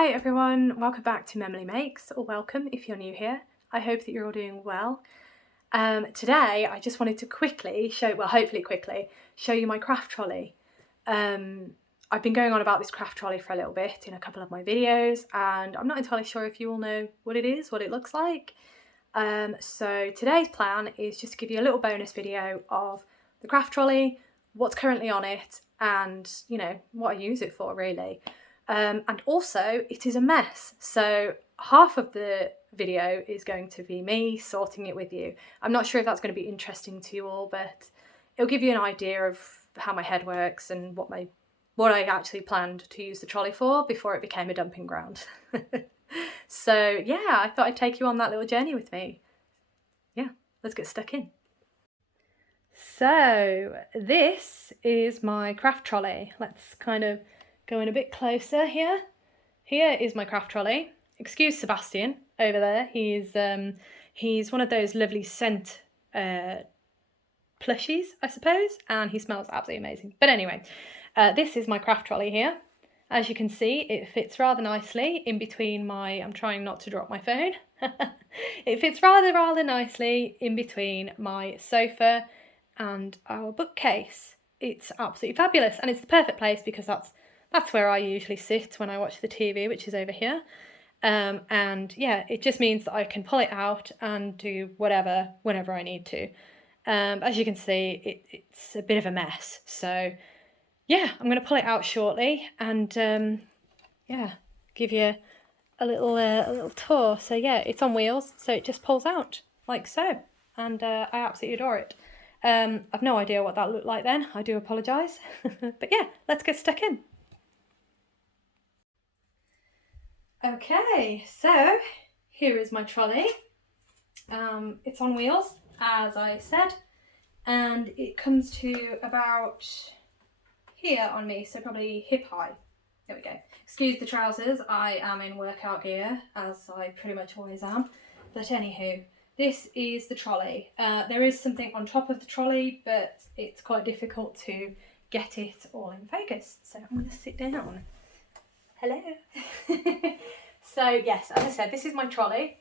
Hi everyone, welcome back to MemilyMakes, or welcome if you're new here. I hope that you're all doing well. Today I just wanted to hopefully quickly, show you my craft trolley. I've been going on about this craft trolley for a little bit in a couple of my videos, and I'm not entirely sure if you all know what it is, what it looks like. So today's plan is just to give you a little bonus video of the craft trolley, what's currently on it, and what I use it for really. And also it is a mess, so half of the video is going to be me sorting it with you. I'm not sure if that's going to be interesting to you all, but it'll give you an idea of how my head works and what I actually planned to use the trolley for before it became a dumping ground. So yeah, I thought I'd take you on that little journey with me. Yeah, let's get stuck in. So this is my craft trolley. Let's kind of go in a bit closer here. Here is my craft trolley. Excuse Sebastian over there. He's one of those lovely scent plushies, I suppose, and he smells absolutely amazing. But anyway, this is my craft trolley here. As you can see, it fits rather nicely in between I'm trying not to drop my phone. It fits rather nicely in between my sofa and our bookcase. It's absolutely fabulous, and it's the perfect place because that's where I usually sit when I watch the TV, which is over here. And yeah, it just means that I can pull it out and do whatever whenever I need to. As you can see, it's a bit of a mess. So yeah, I'm going to pull it out shortly and yeah, give you a little tour. So yeah, it's on wheels, so it just pulls out like so, and I absolutely adore it. I've no idea what that looked like then. I do apologise. But yeah, let's get stuck in. Okay, so here is my trolley. It's on wheels, as I said, and it comes to about here on me, so probably hip high. There we go. Excuse the trousers, I am in workout gear, as I pretty much always am. But anywho, this is the trolley. There is something on top of the trolley, but it's quite difficult to get it all in focus. So I'm going to sit down. Hello. So yes, as I said, this is my trolley.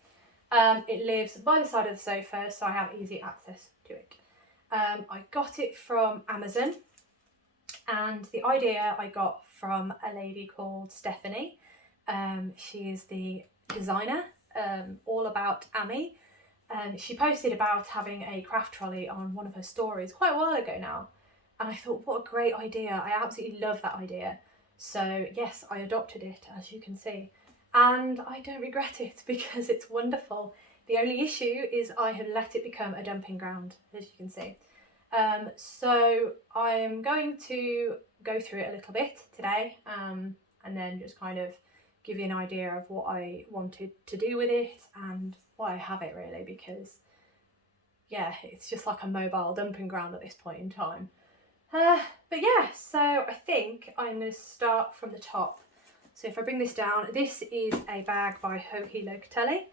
It lives by the side of the sofa, so I have easy access to it. I got it from Amazon, and the idea I got from a lady called Stephanie. She is the designer, all about Amy. She posted about having a craft trolley on one of her stories quite a while ago now, and I thought, what a great idea. I absolutely love that idea. So yes, I adopted it, as you can see, and I don't regret it because it's wonderful. The only issue is I had let it become a dumping ground, as you can see. So I'm going to go through it a little bit today, and then just kind of give you an idea of what I wanted to do with it and why I have it really, because yeah, it's just like a mobile dumping ground at this point in time. But yeah, so I think I'm going to start from the top. So if I bring this down, this is a bag by Hohi Locatelli.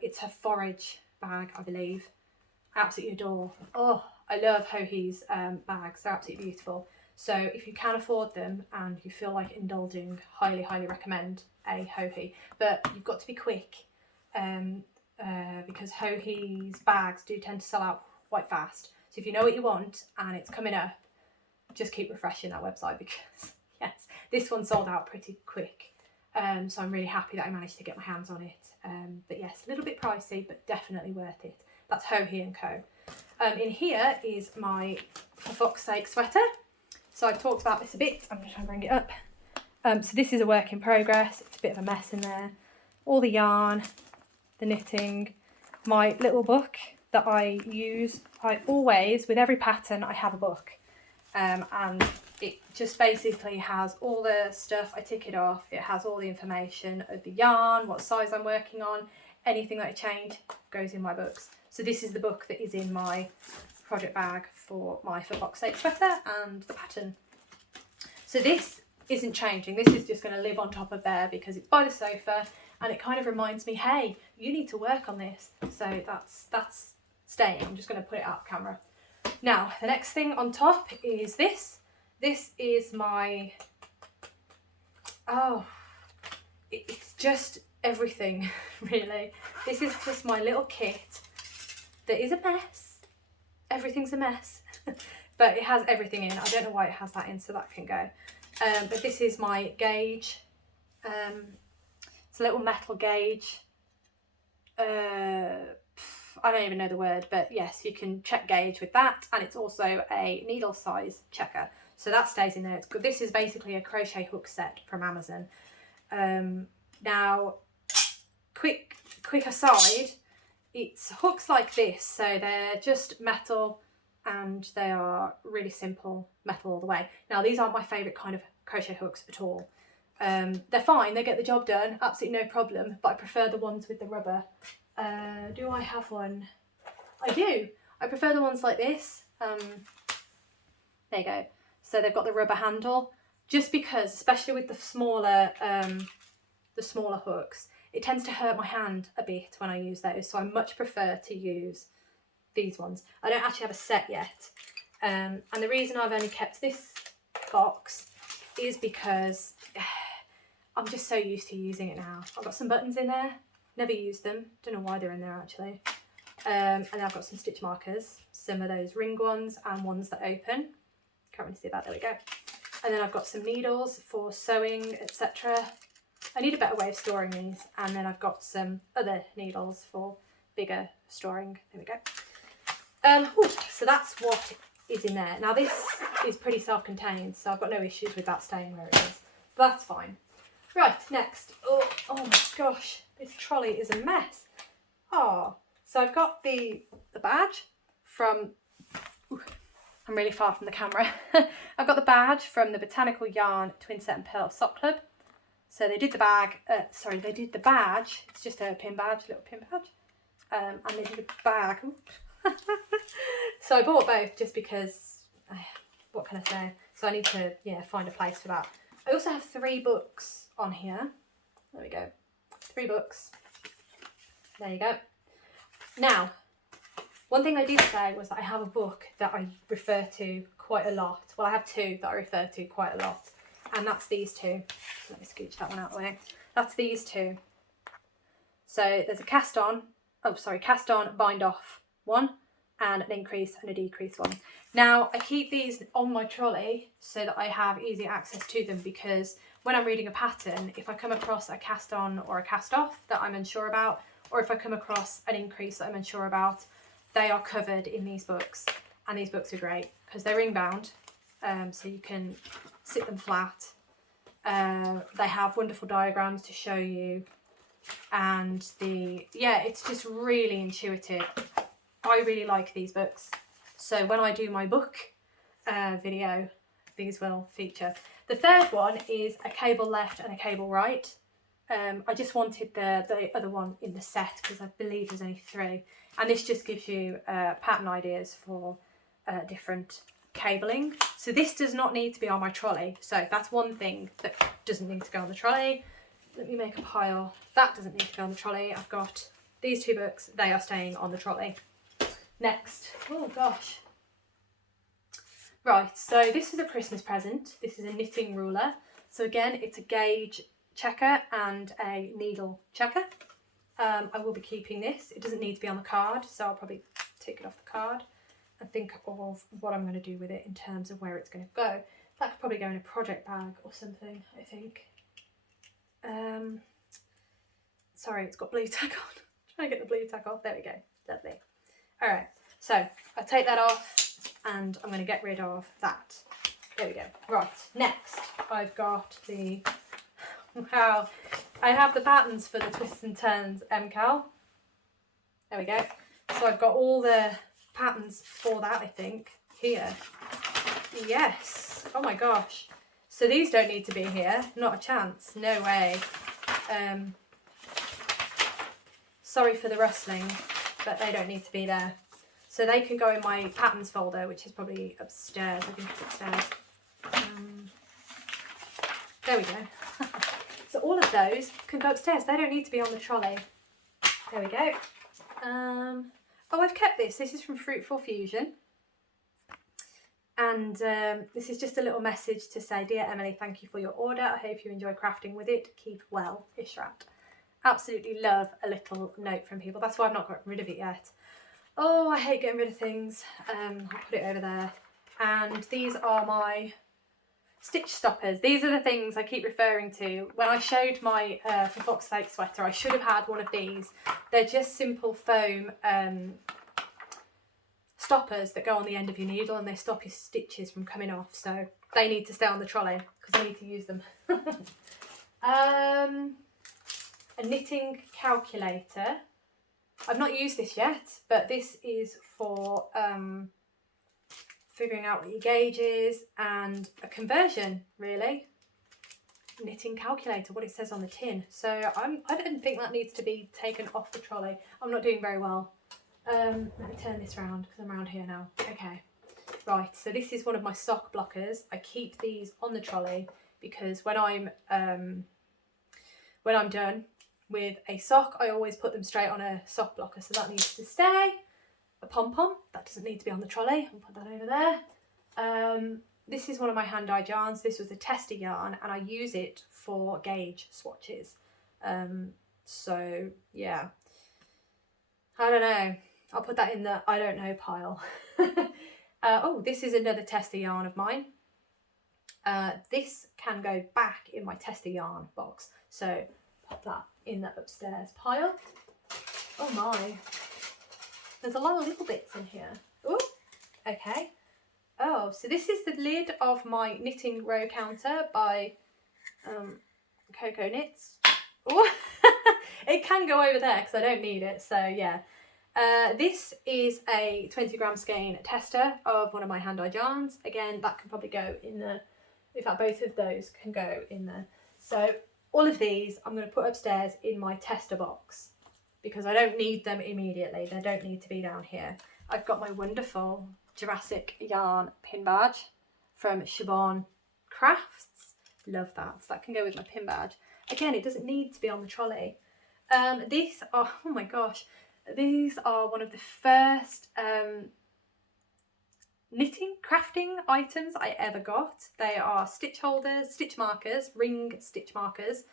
It's a forage bag, I believe. I absolutely adore. Oh, I love Hohi's bags. They're absolutely beautiful. So if you can afford them and you feel like indulging, highly recommend a Hohi. But you've got to be quick, because Hohi's bags do tend to sell out quite fast. So if you know what you want and it's coming up, just keep refreshing that website, because yes, this one sold out pretty quick. So I'm really happy that I managed to get my hands on it. But yes, a little bit pricey, but definitely worth it. That's Hohi & Co. In here is my For Fox's Sake sweater. So I've talked about this a bit. I'm going to try and bring it up. So this is a work in progress. It's a bit of a mess in there. All the yarn, the knitting, my little book that I use. I always, with every pattern, I have a book. And it just basically has all the stuff. I tick it off. It has all the information of the yarn, what size I'm working on, anything that I change goes in my books. So this is the book that is in my project bag for my For Fox's Sake sweater and the pattern. So this isn't changing. This is just going to live on top of there because it's by the sofa, and it kind of reminds me, hey, you need to work on this. So that's staying. I'm just going to put it out of camera. Now, the next thing on top is this. This is my, it's just everything, really. This is just my little kit that is a mess. Everything's a mess. But it has everything in. I don't know why it has that in, so that can go. But this is my gauge. It's a little metal gauge. I don't even know the word, but yes, you can check gauge with that, and it's also a needle size checker, so that stays in there. It's good. This is basically a crochet hook set from Amazon. Now, quick aside, it's hooks like this, so they're just metal and they are really simple metal all the way. Now, these aren't my favourite kind of crochet hooks at all. They're fine, they get the job done, absolutely no problem, but I prefer the ones with the rubber. Do I have one? I do. I prefer the ones like this. There you go. So they've got the rubber handle, just because, especially with the smaller hooks, it tends to hurt my hand a bit when I use those. So I much prefer to use these ones. I don't actually have a set yet. And the reason I've only kept this box is because I'm just so used to using it now. I've got some buttons in there. Never used them. Don't know why they're in there actually. And then I've got some stitch markers, some of those ring ones and ones that open. Can't really see that. There we go. And then I've got some needles for sewing, etc. I need a better way of storing these. And then I've got some other needles for bigger storing. There we go. So that's what is in there. Now this is pretty self-contained, so I've got no issues with that staying where it is. But that's fine. Right, next. Oh my gosh, this trolley is a mess. Oh, so I've got the badge from, I'm really far from the camera. I've got the badge from the Botanical Yarn Twin Set and Pearl Sock Club. So they did the they did the badge. It's just a pin badge, little pin badge. And they did a bag. So I bought both just because, what can I say? So I need to, find a place for that. I also have 3 books on here. There we go. 3 books. There you go. Now, one thing I did say was that I have a book that I refer to quite a lot. Well, I have 2 that I refer to quite a lot. And that's these 2. Let me scooch that one out of the way. That's these 2. So there's a cast on, bind off one, and an increase and a decrease one. Now, I keep these on my trolley so that I have easy access to them, because when I'm reading a pattern, if I come across a cast on or a cast off that I'm unsure about, or if I come across an increase that I'm unsure about, they are covered in these books. And these books are great because they're ring bound, so you can sit them flat. They have wonderful diagrams to show you, and it's just really intuitive. I really like these books, so when I do my book video, these will feature. The third one is a cable left and a cable right. I just wanted the other one in the set because I believe there's only 3, and this just gives you pattern ideas for different cabling. So this does not need to be on my trolley, so that's one thing that doesn't need to go on the trolley. Let me make a pile. That doesn't need to go on the trolley. I've got these 2 books, they are staying on the trolley. Next, oh gosh. Right, so this is a Christmas present. This is a knitting ruler. So again, it's a gauge checker and a needle checker. I will be keeping this. It doesn't need to be on the card, so I'll probably take it off the card and think of what I'm going to do with it in terms of where it's going to go. That could probably go in a project bag or something, I think. Sorry, it's got blue tack on. Trying to get the blue tack off. There we go. Lovely. All right, so I'll take that off and I'm going to get rid of that. There we go. Right, next I've got the, wow, I have the patterns for the twists and turns MCal. There we go. So I've got all the patterns for that, I think, here. Yes. Oh my gosh. So these don't need to be here. Not a chance. No way. Sorry for the rustling, but they don't need to be there. So they can go in my patterns folder, which is probably upstairs. I think it's upstairs. There we go. So all of those can go upstairs. They don't need to be on the trolley. There we go. Oh, I've kept this. This is from Fruitful Fusion. And this is just a little message to say, dear Emily, thank you for your order. I hope you enjoy crafting with it. Keep well, Ishrat. Absolutely love a little note from people. That's why I've not gotten rid of it yet. Oh, I hate getting rid of things. I'll put it over there. And these are my stitch stoppers. These are the things I keep referring to. When I showed my for Fox Sake sweater, I should have had one of these. They're just simple foam stoppers that go on the end of your needle, and they stop your stitches from coming off. So they need to stay on the trolley because I need to use them. A knitting calculator. I've not used this yet, but this is for figuring out what your gauge is, and a conversion, really. Knitting calculator, what it says on the tin. So I don't think that needs to be taken off the trolley. I'm not doing very well. Let me turn this round because I'm around here now. Okay, right, so this is one of my sock blockers. I keep these on the trolley because when I'm done with a sock, I always put them straight on a sock blocker, so that needs to stay. A pom-pom, that doesn't need to be on the trolley. I'll put that over there. This is one of my hand-dyed yarns. This was a tester yarn, and I use it for gauge swatches. So yeah, I don't know. I'll put that in the I don't know pile. Oh, this is another tester yarn of mine. This can go back in my tester yarn box, so pop that in the upstairs pile. Oh my, there's a lot of little bits in here. Oh, okay. Oh, so this is the lid of my knitting row counter by Coco Knits. Oh, it can go over there because I don't need it, so yeah. This is a 20 gram skein tester of one of my hand-dyed yarns. Again, that can probably go in the, in fact both of those can go in there. So all of these I'm going to put upstairs in my tester box because I don't need them immediately. They don't need to be down here. I've got my wonderful Jurassic yarn pin badge from Siobhan Crafts. Love that. So that can go with my pin badge. Again, it doesn't need to be on the trolley. These are, oh my gosh, these are one of the first knitting, crafting items I ever got. They are stitch holders, stitch markers, ring stitch markers.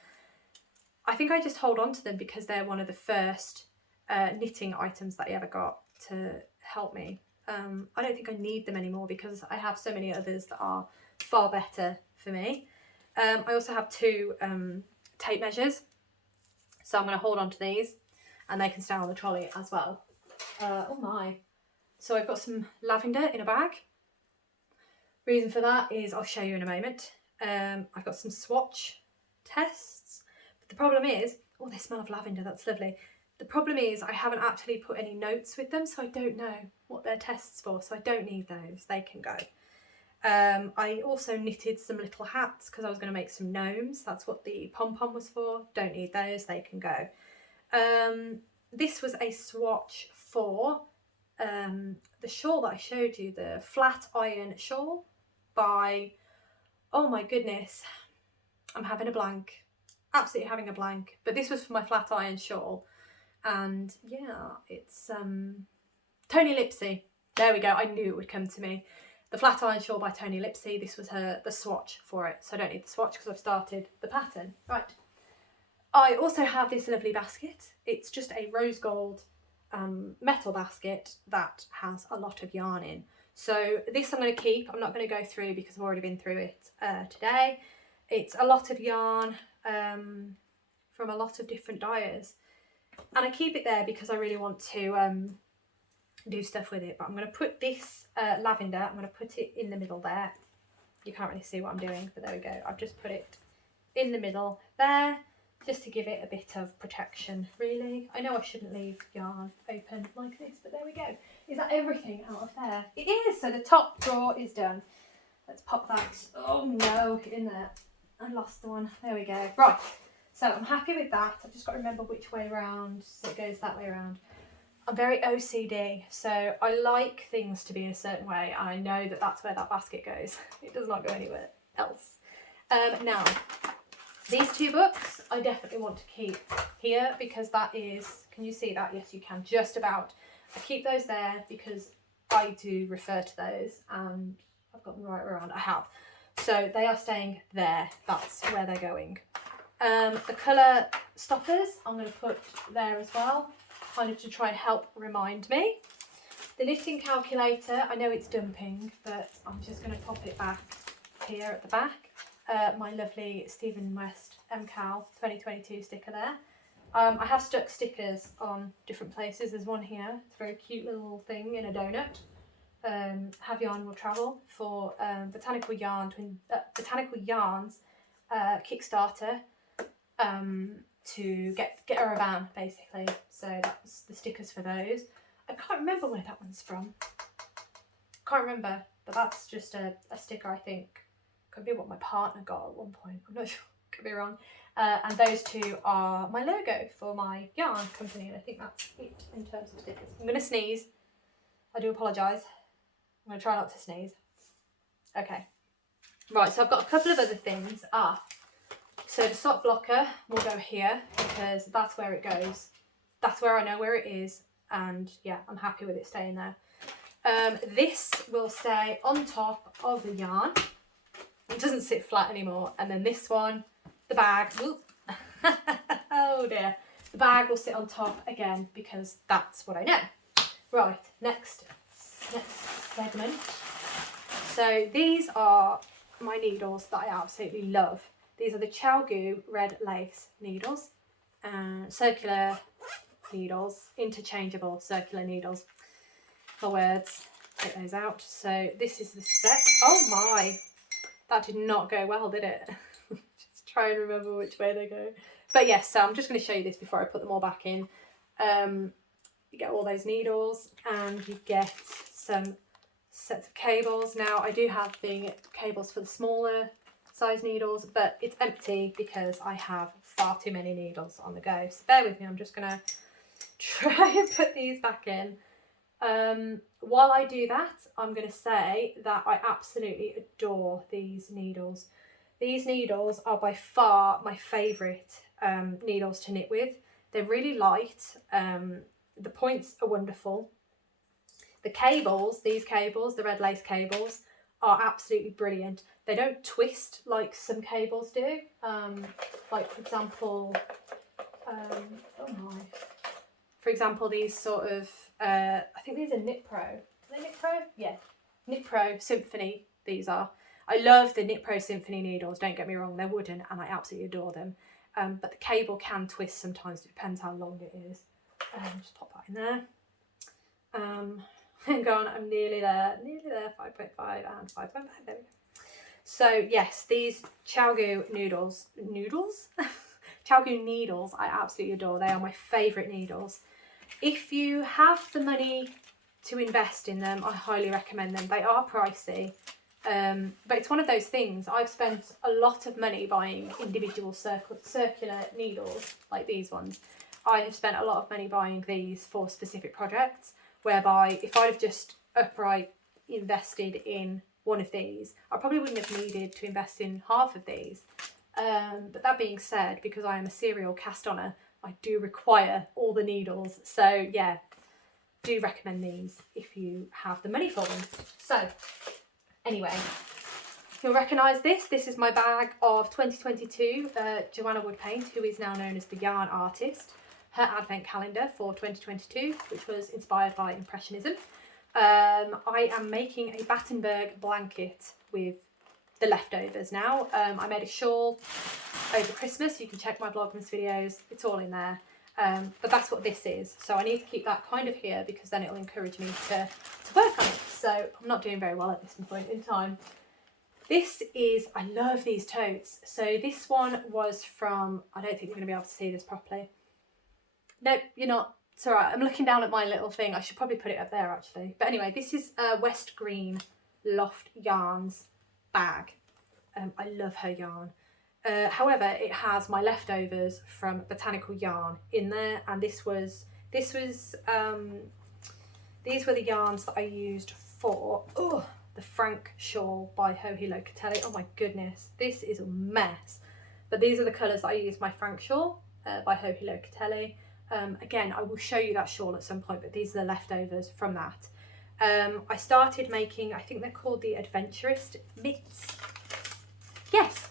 I think I just hold on to them because they're one of the first knitting items that I ever got to help me. I don't think I need them anymore because I have so many others that are far better for me. I also have two tape measures, so I'm going to hold on to these and they can stay on the trolley as well. Oh my. So I've got some lavender in a bag. Reason for that is I'll show you in a moment. I've got some swatch tests. But the problem is, oh, they smell of lavender, that's lovely. The problem is I haven't actually put any notes with them, so I don't know what they're tests for, so I don't need those, they can go. I also knitted some little hats because I was going to make some gnomes. That's what the pom-pom was for. Don't need those, they can go. This was a swatch for the shawl that I showed you, the flat iron shawl by, oh my goodness, I'm having a blank, absolutely having a blank, but this was for my flat iron shawl, and yeah, it's Tony Lipsy. There we go, I knew it would come to me. The flat iron shawl by Tony Lipsy. This was the swatch for it, so I don't need the swatch because I've started the pattern. Right, I also have this lovely basket. It's just a rose gold metal basket that has a lot of yarn in. So this I'm going to keep. I'm not going to go through because I've already been through it today. It's a lot of yarn from a lot of different dyers, and I keep it there because I really want to do stuff with it. But I'm going to put this lavender, I'm going to put it in the middle there. You can't really see what I'm doing, but there we go. I've just put it in the middle there, just to give it a bit of protection, really. I know I shouldn't leave yarn open like this, but there we go. Is that everything out of there? It is, so the top drawer is done. Let's pop that, oh no, in there. I lost the one, there we go. Right, so I'm happy with that. I've just got to remember which way around, so it goes that way around. I'm very OCD, so I like things to be in a certain way. I know that that's where that basket goes. It does not go anywhere else. Now, these two books I definitely want to keep here because that is, can you see that? Yes, you can, just about. I keep those there because I do refer to those, and I've got them right around. I have. So they are staying there. That's where they're going. The colour stoppers I'm going to put there as well, kind of to try and help remind me. The knitting calculator, I know it's dumping, but I'm just going to pop it back here at the back. My lovely Stephen West MCal 2022 sticker there. I have stuck stickers on different places. There's one here. It's a very cute little thing in a donut. Have Yarn Will Travel for Botanical Yarns Kickstarter to get her a van, basically. So that's the stickers for those. I can't remember where that one's from. Can't remember, but that's just a sticker, I think. Could be what my partner got at one point. I'm not sure. Could be wrong. And those two are my logo for my yarn company, and I think that's it in terms of stickers. I'm going to sneeze. I do apologise. I'm going to try not to sneeze. Okay. Right, so I've got a couple of other things. So the sock blocker will go here because that's where it goes. That's where I know where it is, and yeah, I'm happy with it staying there. This will stay on top of the yarn. It doesn't sit flat anymore. And then this one, the bag, oh dear, the bag will sit on top again because that's what I know. Right, next segment. So these are my needles that I absolutely love. These are the Chalgu red lace needles, circular needles, interchangeable circular needles. My words, take those out. So this is the set. Oh my, that did not go well, did it? Just try and remember which way they go. But yes, so I'm just going to show you this before I put them all back in. You get all those needles and you get some sets of cables. Now I do have the cables for the smaller size needles, but it's empty because I have far too many needles on the go. So bear with me, I'm just going to try and put these back in. While I do that, I'm going to say that I absolutely adore these needles. These needles are by far my favourite needles to knit with. They're really light. The points are wonderful. The cables, these cables, the red lace cables, are absolutely brilliant. They don't twist like some cables do. Like for example, for example, these sort of, I think these are Knit Pro. Are they Knit Pro? Yeah, Knit Pro Symphony, these are. I love the Knit Pro Symphony needles, don't get me wrong, they're wooden and I absolutely adore them. But the cable can twist sometimes, it depends how long it is. Just pop that in there. Hang on, I'm nearly there, 5.5 and 5.5, there we go. So yes, these Chalgu noodles, Chalgu needles, I absolutely adore. They are my favourite needles. If you have the money to invest in them, I highly recommend them. They are pricey, but it's one of those things. I've spent a lot of money buying individual circular needles, like these ones. I have spent a lot of money buying these for specific projects, whereby if I'd have just upright invested in one of these, I probably wouldn't have needed to invest in half of these. But that being said, because I am a serial cast oner, I do require all the needles. So yeah, do recommend these if you have the money for them. So anyway, you'll recognise this. This is my bag of 2022 Joanna Wood Paint, who is now known as the Yarn Artist. Her advent calendar for 2022, which was inspired by Impressionism. I am making a Battenberg blanket with the leftovers now. I made a shawl over Christmas. You can check my Vlogmas videos. It's all in there. But that's what this is. So I need to keep that kind of here because then it'll encourage me to work on it. So I'm not doing very well at this point in time. This is, I love these totes. So this one was from, I don't think you're going to be able to see this properly. Nope, you're not. It's all right. I'm looking down at my little thing. I should probably put it up there actually. But anyway, this is West Green Loft Yarns bag. I love her yarn. However, it has my leftovers from Botanical Yarn in there, and these were the yarns that I used for the Frank shawl by Joji Locatelli. Oh my goodness, this is a mess. But these are the colours that I used my Frank shawl by Joji Locatelli. Again, I will show you that shawl at some point, but these are the leftovers from that. I started making, I think they're called the Adventurist mitts. Yes,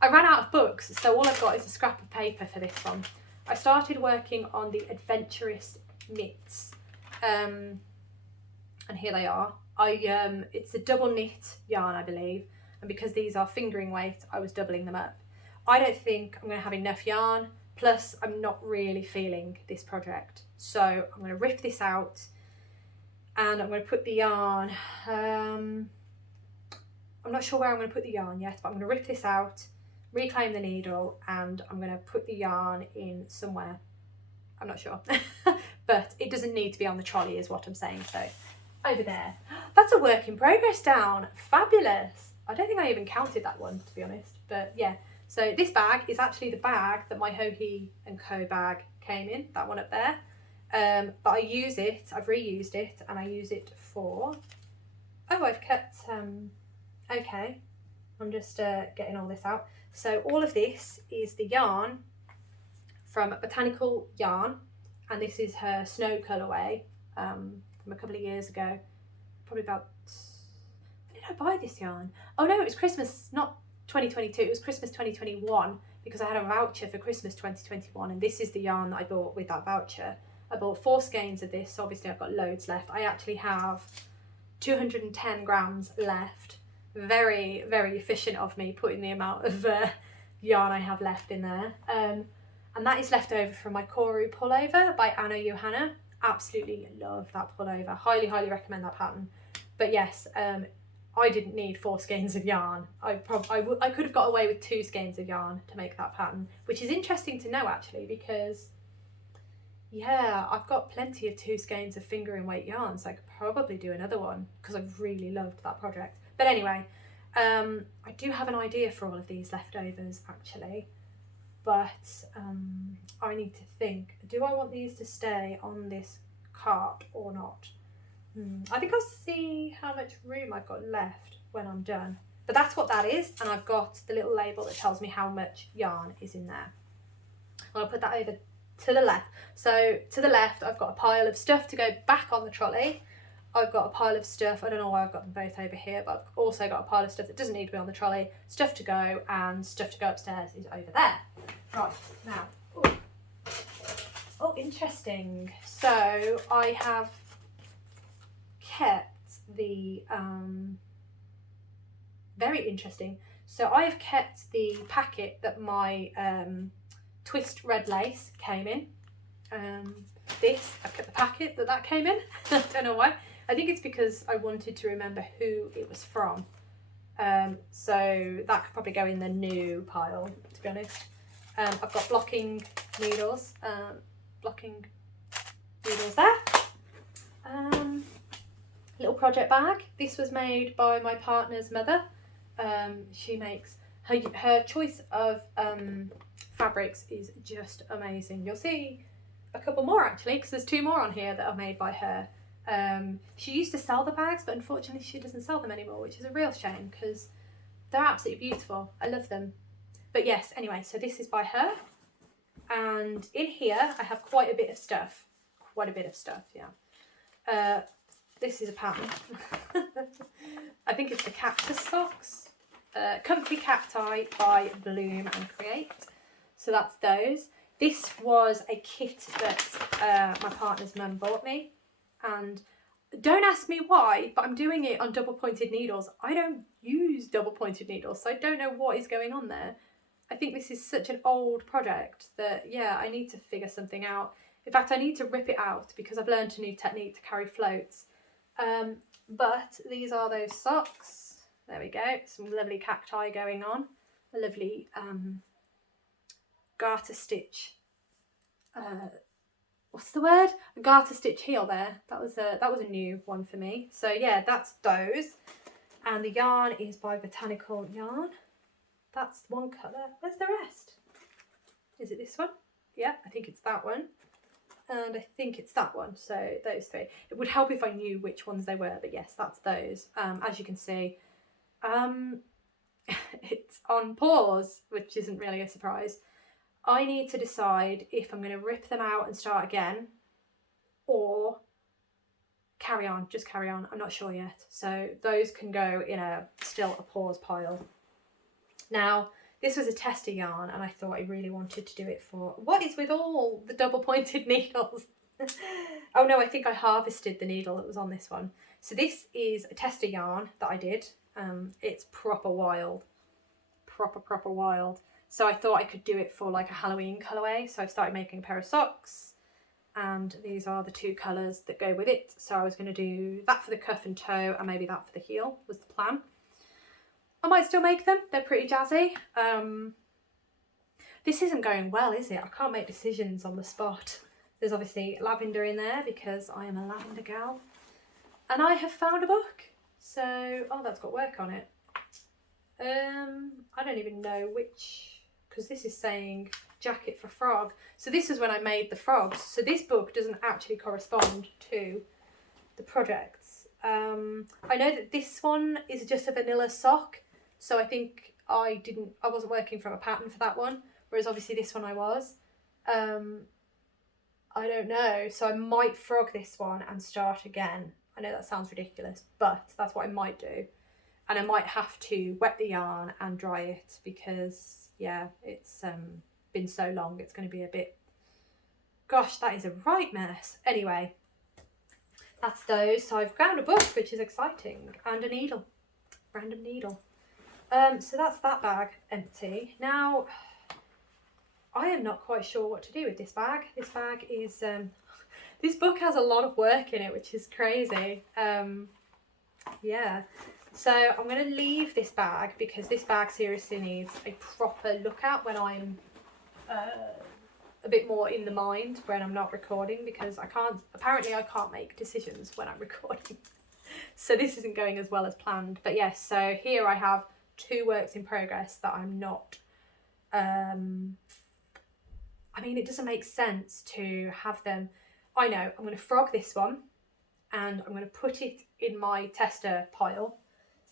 I ran out of books, so all I've got is a scrap of paper for this one. I started working on the Adventurist mitts, and here they are. It's a double knit yarn, I believe, and because these are fingering weight, I was doubling them up. I don't think I'm going to have enough yarn, plus I'm not really feeling this project, so I'm going to rip this out and I'm going to put the yarn, I'm not sure where I'm going to put the yarn yet, but I'm going to rip this out, reclaim the needle, and I'm going to put the yarn in somewhere. I'm not sure, but it doesn't need to be on the trolley is what I'm saying. So over there, that's a work in progress down. Fabulous. I don't think I even counted that one, to be honest, but yeah. So this bag is actually the bag that my Hohi & Co bag came in, that one up there. But I use it, I've reused it, and I use it for, oh, I've cut, okay, I'm just getting all this out. So all of this is the yarn from Botanical Yarn, and this is her snow colourway from a couple of years ago, probably about, when did I buy this yarn? Oh no, it was Christmas, not 2022, it was Christmas 2021, because I had a voucher for Christmas 2021, and this is the yarn that I bought with that voucher. I bought 4 skeins of this, so obviously I've got loads left. I actually have 210 grams left. Very, very efficient of me putting the amount of yarn I have left in there. And that is left over from my Koru pullover by Anna Johanna. Absolutely love that pullover. Highly, highly recommend that pattern. But yes, I didn't need 4 skeins of yarn. I could have got away with 2 skeins of yarn to make that pattern, which is interesting to know actually, because yeah, I've got plenty of 2 skeins of fingering weight yarn, so I could probably do another one because I really loved that project. But anyway, I do have an idea for all of these leftovers actually, but I need to think, do I want these to stay on this cart or not? I think I'll see how much room I've got left when I'm done. But that's what that is, and I've got the little label that tells me how much yarn is in there. I'll put that over to the left. So to the left, I've got a pile of stuff to go back on the trolley. I've got a pile of stuff, I don't know why I've got them both over here, but I've also got a pile of stuff that doesn't need to be on the trolley. Stuff to go, and stuff to go upstairs is over there. Right, now, oh, interesting. So I have kept the, very interesting. So I have kept the packet that my twist red lace came in. I've kept the packet that came in. I don't know why. I think it's because I wanted to remember who it was from. So that could probably go in the new pile, to be honest. I've got blocking needles there. Little project bag. This was made by my partner's mother. She makes, her choice of fabrics is just amazing. You'll see a couple more actually, because there's 2 more on here that are made by her. She used to sell the bags, but unfortunately she doesn't sell them anymore, which is a real shame because they're absolutely beautiful. I love them. But yes, anyway, so this is by her, and in here I have quite a bit of stuff, yeah. This is a pattern. I think it's the cactus socks, Comfy Cacti by Bloom and Create. So that's those. This was a kit that my partner's mum bought me, and don't ask me why, but I'm doing it on double pointed needles. I don't use double pointed needles, so I don't know what is going on there. I think this is such an old project that, yeah, I need to figure something out. In fact, I need to rip it out because I've learned a new technique to carry floats. But these are those socks. There we go, some lovely cacti going on. A lovely garter stitch, what's the word? A garter stitch heel there. That was a new one for me. So yeah, that's those. And the yarn is by Botanical Yarn. That's one colour. Where's the rest? Is it this one? Yeah, I think it's that one. And I think it's that one. So those 3. It would help if I knew which ones they were, but yes, that's those. As you can see, it's on pause, which isn't really a surprise. I need to decide if I'm going to rip them out and start again, or carry on, just carry on. I'm not sure yet. So those can go in still a pause pile. Now, this was a tester yarn, and I thought I really wanted to do it for, what is with all the double pointed needles? Oh no, I think I harvested the needle that was on this one. So this is a tester yarn that I did. It's proper wild, proper wild. So I thought I could do it for like a Halloween colourway. So I've started making a pair of socks, and these are the 2 colours that go with it. So I was going to do that for the cuff and toe, and maybe that for the heel was the plan. I might still make them. They're pretty jazzy. This isn't going well, is it? I can't make decisions on the spot. There's obviously lavender in there because I am a lavender gal. And I have found a book. So, oh, that's got work on it. I don't even know which, because this is saying jacket for frog. So this is when I made the frogs. So this book doesn't actually correspond to the projects. I know that this one is just a vanilla sock. So I think I wasn't working from a pattern for that one. Whereas obviously this one I was. I don't know. So I might frog this one and start again. I know that sounds ridiculous, but that's what I might do. And I might have to wet the yarn and dry it because, yeah, it's been so long. It's going to be a bit... Gosh, that is a right mess. Anyway, that's those. So I've found a book, which is exciting, and a needle. Random needle. So that's that bag empty. Now, I am not quite sure what to do with this bag. This bag is... this book has a lot of work in it, which is crazy. Yeah. So I'm going to leave this bag because this bag seriously needs a proper look at when I'm a bit more in the mind when I'm not recording, because apparently I can't make decisions when I'm recording. So this isn't going as well as planned. But yes, so here I have 2 works in progress that I'm not, I mean, it doesn't make sense to have them. I know, I'm going to frog this one and I'm going to put it in my tester pile.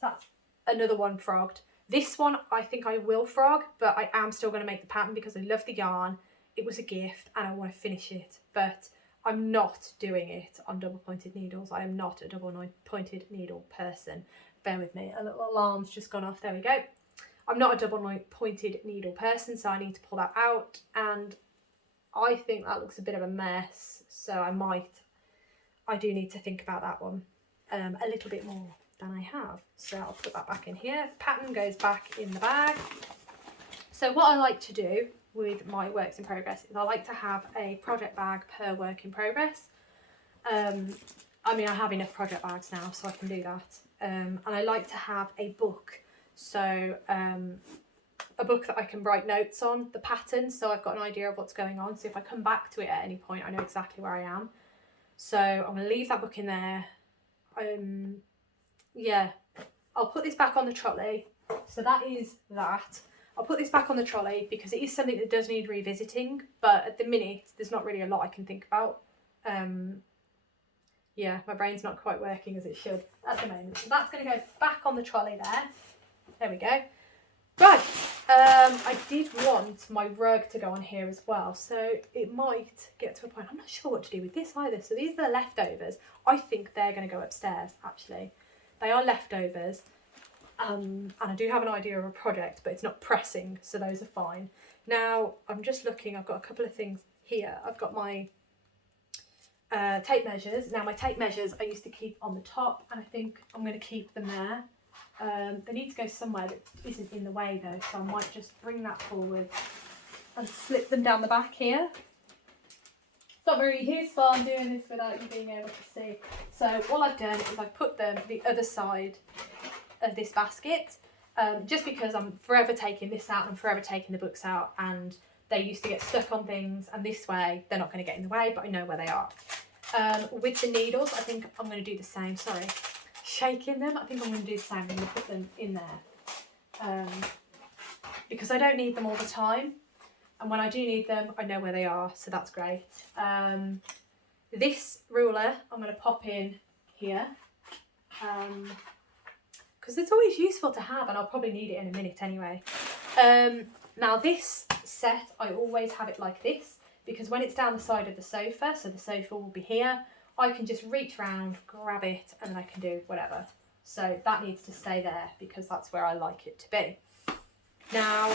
So that's another one frogged. This one I think I will frog, but I am still going to make the pattern because I love the yarn. It was a gift and I want to finish it, but I'm not doing it on double pointed needles. I am not a double pointed needle person. Bear with me, a little alarm's just gone off. There we go. I'm not a double pointed needle person, so I need to pull that out, and I think that looks a bit of a mess. So I do need to think about that one a little bit more than I have. So I'll put that back in here. Pattern goes back in the bag. So what I like to do with my works in progress is I like to have a project bag per work in progress. I mean, I have enough project bags now, so I can do that. And I like to have a book. So a book that I can write notes on, the pattern, so I've got an idea of what's going on. So if I come back to it at any point, I know exactly where I am. So I'm going to leave that book in there. Yeah, I'll put this back on the trolley. So that is that. I'll put this back on the trolley because it is something that does need revisiting, but at the minute there's not really a lot I can think about. Yeah, my brain's not quite working as it should at the moment. So that's going to go back on the trolley there. There we go. Right, I did want my rug to go on here as well, so it might get to a point. I'm not sure what to do with this either. So these are the leftovers. I think they're going to go upstairs, actually. They are leftovers, and I do have an idea of a project, but it's not pressing, so those are fine. Now, I'm just looking. I've got a couple of things here. I've got my tape measures. Now, my tape measures I used to keep on the top, and I think I'm going to keep them there. They need to go somewhere that isn't in the way though, so I might just bring that forward and slip them down the back here. It's not very useful, I'm doing this without you being able to see. So all I've done is I've put them the other side of this basket, just because I'm forever taking this out and I'm forever taking the books out, and they used to get stuck on things, and this way they're not going to get in the way, but I know where they are. With the needles, I think I'm going to do the same. Sorry. Shaking them, I think I'm going to do the same. I'm going to put them in there because I don't need them all the time, and when I do need them I know where they are, so that's great. This ruler I'm going to pop in here because it's always useful to have, and I'll probably need it in a minute anyway. Now this set I always have it like this because when it's down the side of the sofa, so the sofa will be here, I can just reach around, grab it, and then I can do whatever. So that needs to stay there because that's where I like it to be. Now,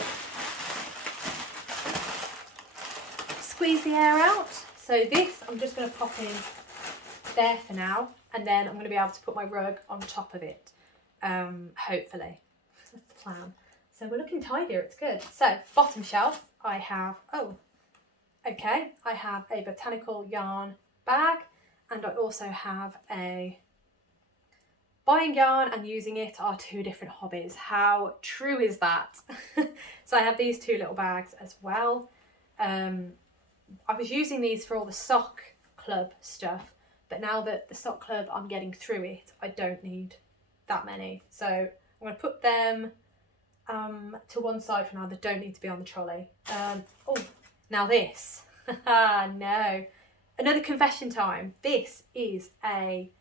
squeeze the air out. So this I'm just going to pop in there for now, and then I'm going to be able to put my rug on top of it, hopefully. That's the plan. So we're looking tidier, it's good. So bottom shelf, I have, I have a botanical yarn bag, and I also have a buying yarn and using it are two different hobbies. How true is that? So I have these two little bags as well. I was using these for all the sock club stuff, but now that the sock club, I'm getting through it, I don't need that many. So I'm going to put them to one side for now that don't need to be on the trolley. Now this. No. Another confession time. This is a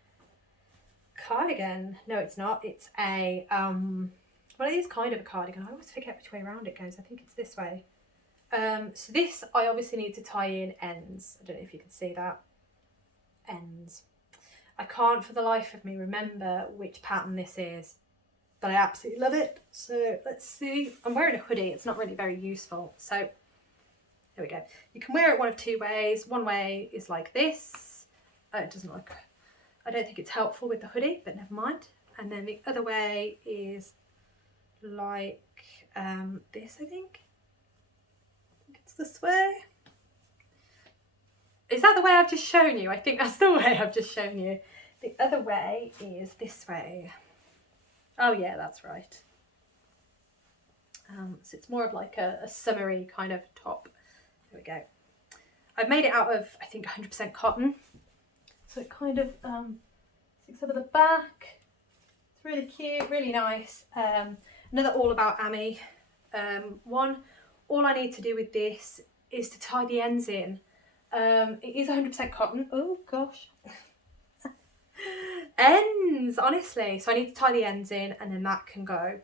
cardigan. No, it's not. It's a, well, it is kind of a cardigan. I always forget which way around it goes. I think it's this way. So this, I obviously need to tie in ends. I don't know if you can see that. Ends. I can't for the life of me remember which pattern this is, but I absolutely love it. So let's see. I'm wearing a hoodie. It's not really very useful. So there we go. You can wear it one of two ways. One way is like this. It doesn't look, I don't think it's helpful with the hoodie, but never mind. And then the other way is like this, I think. It's this way. Is that the way I've just shown you? I think that's the way I've just shown you. The other way is this way. Oh yeah, that's right. So it's more of like a summery kind of top. There we go. I've made it out of, I think, 100% cotton. So it kind of sticks over the back. It's really cute, really nice. Another All About Amy one. All I need to do with this is to tie the ends in. It is 100% cotton. Oh gosh. Ends, honestly. So I need to tie the ends in, and then that can go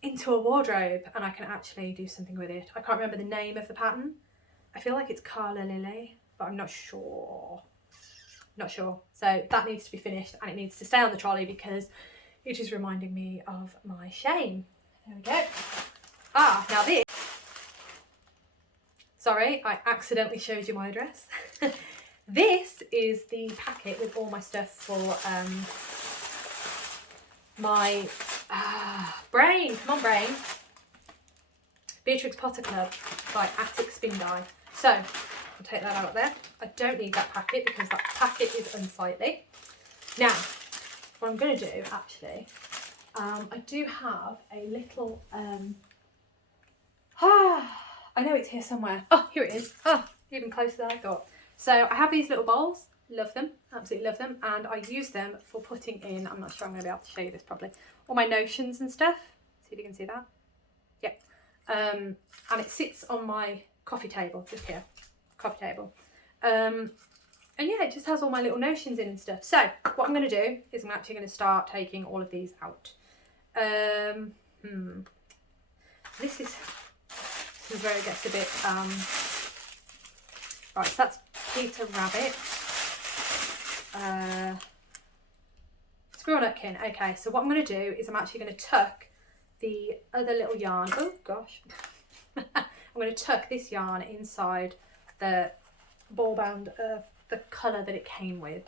into a wardrobe and I can actually do something with it. I can't remember the name of the pattern. I feel like it's Carla Lily, but I'm not sure. Not sure. So that needs to be finished, and it needs to stay on the trolley because it is reminding me of my shame. There we go. Now this. Sorry, I accidentally showed you my address. This is the packet with all my stuff for my brain. Come on, brain. Beatrix Potter Club by Attic Spin Dye. So I'll take that out there. I don't need that packet because that packet is unsightly. Now, what I'm going to do actually, I do have a little. I know it's here somewhere. Oh, here it is. Oh, even closer than I thought. So I have these little bowls. Love them. Absolutely love them. And I use them for putting in, I'm not sure I'm going to be able to show you this properly, all my notions and stuff. See if you can see that. Yep. And it sits on my coffee table, just here. Coffee table. And yeah, it just has all my little notions in and stuff. So what I'm going to do is I'm actually going to start taking all of these out. This is where it gets a bit, right, so that's Peter Rabbit. Squirrel Nutkin. Okay, so what I'm going to do is I'm actually going to tuck the other little yarn. Oh gosh. I'm going to tuck this yarn inside the ball band of the colour that it came with.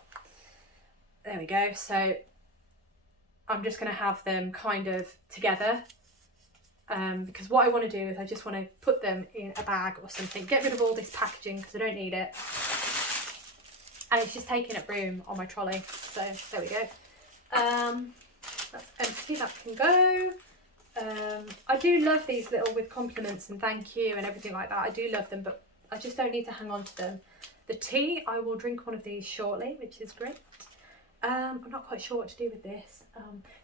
There we go. So I'm just going to have them kind of together. Because what I want to do is I just want to put them in a bag or something, get rid of all this packaging because I don't need it, and it's just taking up room on my trolley. So there we go. That's empty, that can go. I do love these little with compliments and thank you and everything like that. I do love them, but I just don't need to hang on to them. The tea, I will drink one of these shortly, which is great. I'm not quite sure what to do with this.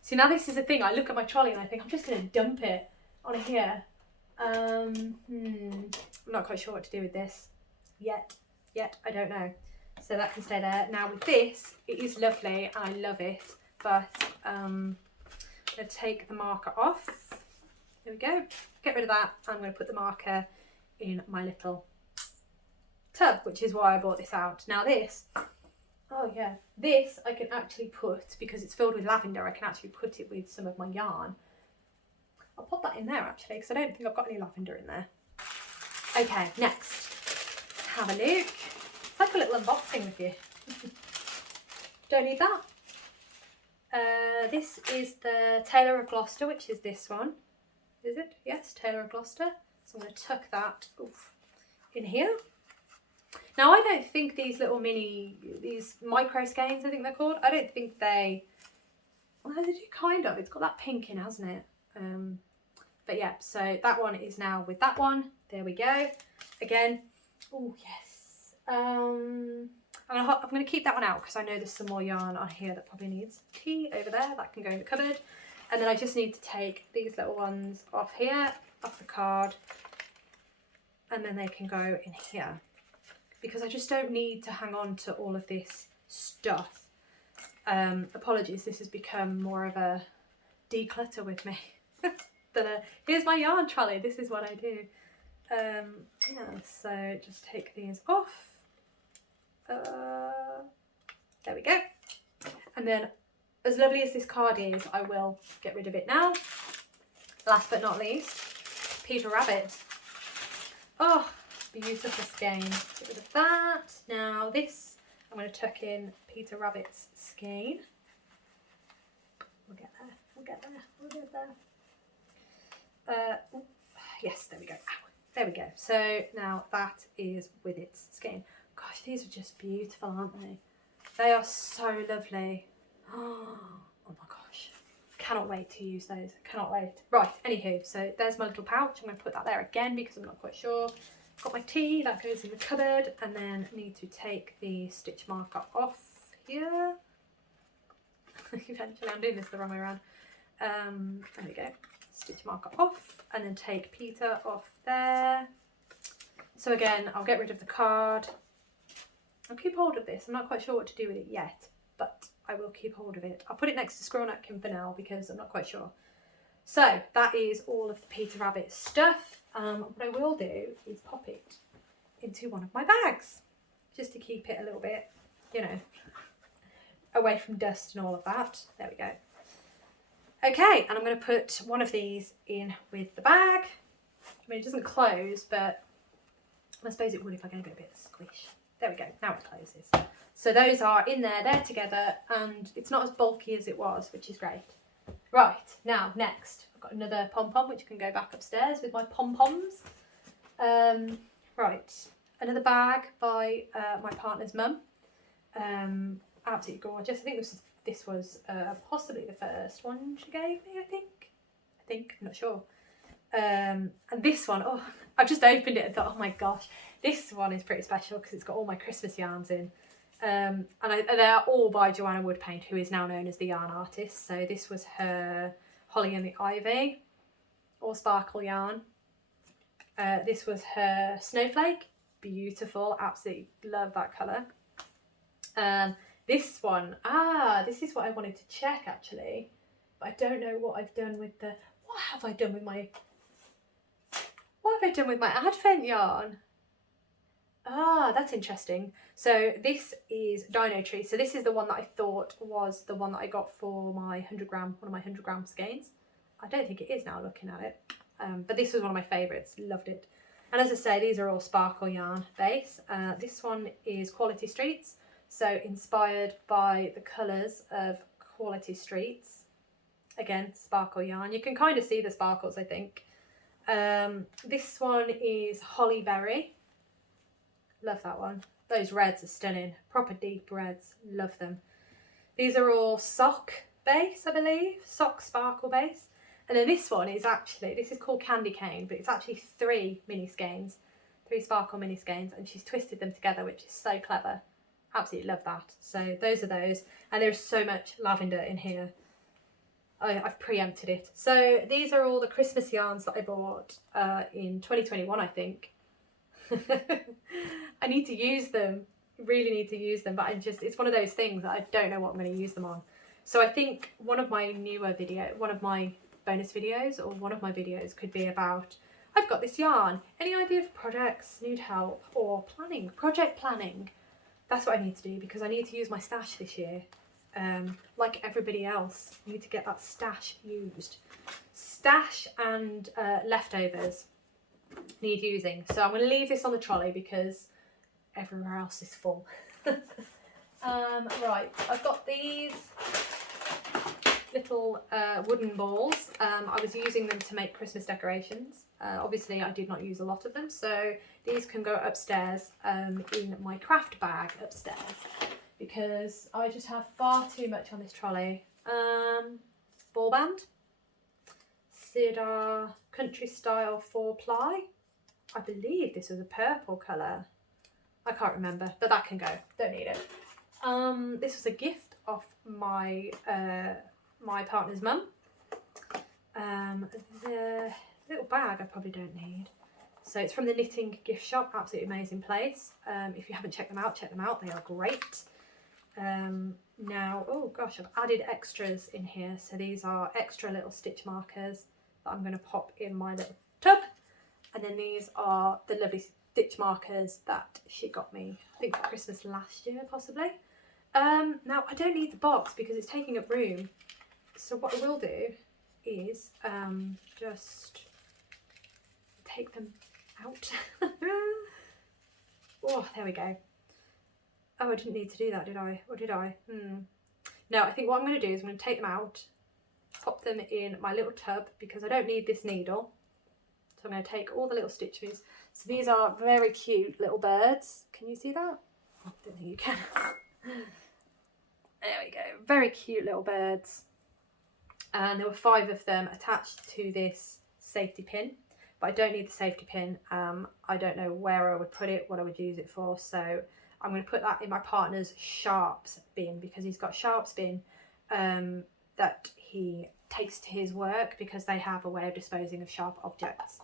So now this is the thing, I look at my trolley and I think I'm just going to dump it on here. I'm not quite sure what to do with this yet, I don't know. So that can stay there. Now with this, it is lovely and I love it, but I'm going to take the marker off. There we go. Get rid of that. I'm going to put the marker in my little tub, which is why I brought this out. Now this Oh yeah, this I can actually put, because it's filled with lavender, I can actually put it with some of my yarn. I'll pop that in there actually, because I don't think I've got any lavender in there. Okay, next, have a look. It's like a little unboxing with you. Don't need that. This is the Tailor of Gloucester, which is this one. Is it? Yes, Tailor of Gloucester. So I'm going to tuck that in here. Now I don't think these little these micro skeins, I think they're called, I don't think they, well they do kind of, it's got that pink in, hasn't it? But yeah, so that one is now with that one. There we go. Again, oh yes. I'm going to keep that one out because I know there's some more yarn on here that probably needs tea over there. That can go in the cupboard. And then I just need to take these little ones off here, off the card, and then they can go in here. Because I just don't need to hang on to all of this stuff. Apologies, this has become more of a declutter with me than a, here's my yarn trolley, this is what I do. Yeah, so just take these off. There we go. And then, as lovely as this card is, I will get rid of it now. Last but not least, Peter Rabbit. Oh, beautiful skein. Get rid of that. Now this, I'm going to tuck in Peter Rabbit's skein. We'll get there. We'll get there. We'll get there. Yes, there we go. Ow. There we go. So now that is with its skein. Gosh, these are just beautiful, aren't they? They are so lovely. Oh my gosh. Cannot wait to use those. Cannot wait. Right, anywho, so there's my little pouch. I'm going to put that there again because I'm not quite sure. Got my tea, that goes in the cupboard, and then need to take the stitch marker off here. Eventually, I'm doing this the wrong way around. There we go. Stitch marker off, and then take Peter off there. So again, I'll get rid of the card. I'll keep hold of this. I'm not quite sure what to do with it yet, but I will keep hold of it. I'll put it next to Squirrel Napkin for now because I'm not quite sure. So that is all of the Peter Rabbit stuff. What I will do is pop it into one of my bags just to keep it a little bit, you know, away from dust and all of that. There we go. Okay, and I'm going to put one of these in with the bag. I mean, it doesn't close, but I suppose it would if I gave it a bit of squish. There we go, now it closes. So those are in there, they're together, and it's not as bulky as it was, which is great. Right, now next, I've got another pom-pom which can go back upstairs with my pom-poms. Right, another bag by my partner's mum. Absolutely gorgeous. I think this was possibly the first one she gave me, I think, I'm not sure. And this one, oh, I've just opened it and thought, oh my gosh, this one is pretty special because it's got all my Christmas yarns in. And they're all by Joanna Woodpaint, who is now known as the yarn artist. So this was her Holly and the Ivy, all sparkle yarn. This was her Snowflake, beautiful, absolutely love that colour. This one, this is what I wanted to check actually, but I don't know what I've done with the, what have I done with my Advent yarn? That's interesting. So this is Dino Tree. So this is the one that I thought was the one that I got for my 100 gram, one of my 100 gram skeins. I don't think it is now looking at it. But this was one of my favourites, loved it. And as I say, these are all sparkle yarn base. This one is Quality Streets. So inspired by the colours of Quality Streets. Again, sparkle yarn. You can kind of see the sparkles, I think. This one is Holly Berry. Love that one. Those reds are stunning. Proper deep reds. Love them. These are all sock base, I believe. Sock sparkle base. And then this one is actually, this is called Candy Cane, but it's actually 3 mini skeins. 3 sparkle mini skeins. And she's twisted them together, which is so clever. Absolutely love that. So those are those. And there's so much lavender in here. I've preempted it. So these are all the Christmas yarns that I bought in 2021, I think. I need to use them, really need to use them, but it's one of those things that I don't know what I'm going to use them on. So I think one of my bonus videos, or one of my videos could be about, I've got this yarn, any idea for projects, need help, or planning, project planning, that's what I need to do, because I need to use my stash this year. Like everybody else, I need to get that stash used. Stash and leftovers need using. So I'm going to leave this on the trolley because everywhere else is full. Right, I've got these little wooden balls. I was using them to make Christmas decorations. Obviously I did not use a lot of them, so these can go upstairs in my craft bag upstairs, because I just have far too much on this trolley. Ball band, cedar country style 4-ply. I believe this was a purple colour. I can't remember, but that can go. Don't need it. This was a gift off my my partner's mum. The little bag I probably don't need. So it's from the Knitting Gift Shop. Absolutely amazing place. If you haven't checked them out, check them out. They are great. Now, oh gosh, I've added extras in here. So these are extra little stitch markers that I'm going to pop in my little tub. And then these are the lovely stitch markers that she got me, I think for Christmas last year, possibly. Now, I don't need the box because it's taking up room. So what I will do is just take them out. Oh, there we go. Oh, I didn't need to do that, did I? Or did I? No, I think what I'm going to do is I'm going to take them out, pop them in my little tub, because I don't need this needle. So I'm going to take all the little stitches. So these are very cute little birds. Can you see that? I don't think you can. There we go. Very cute little birds. And there were 5 of them attached to this safety pin. But I don't need the safety pin. I don't know where I would put it, what I would use it for. So I'm going to put that in my partner's sharps bin, because he's got sharps bin that he takes to his work, because they have a way of disposing of sharp objects.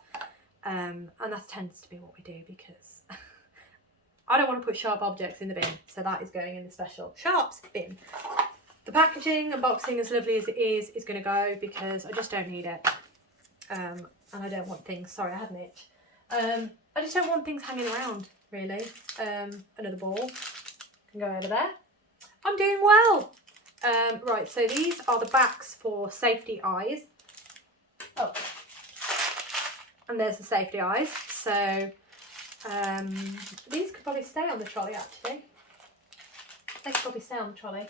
And that tends to be what we do, because I don't want to put sharp objects in the bin. So that is going in the special sharps bin. The packaging and boxing, as lovely as it is going to go, because I just don't need it. And I don't want things, sorry, I had an itch. I just don't want things hanging around, really. Another ball can go over there. I'm doing well. Right, so these are the backs for safety eyes. Oh, and there's the safety eyes. So these could probably stay on the trolley, actually. They could probably stay on the trolley.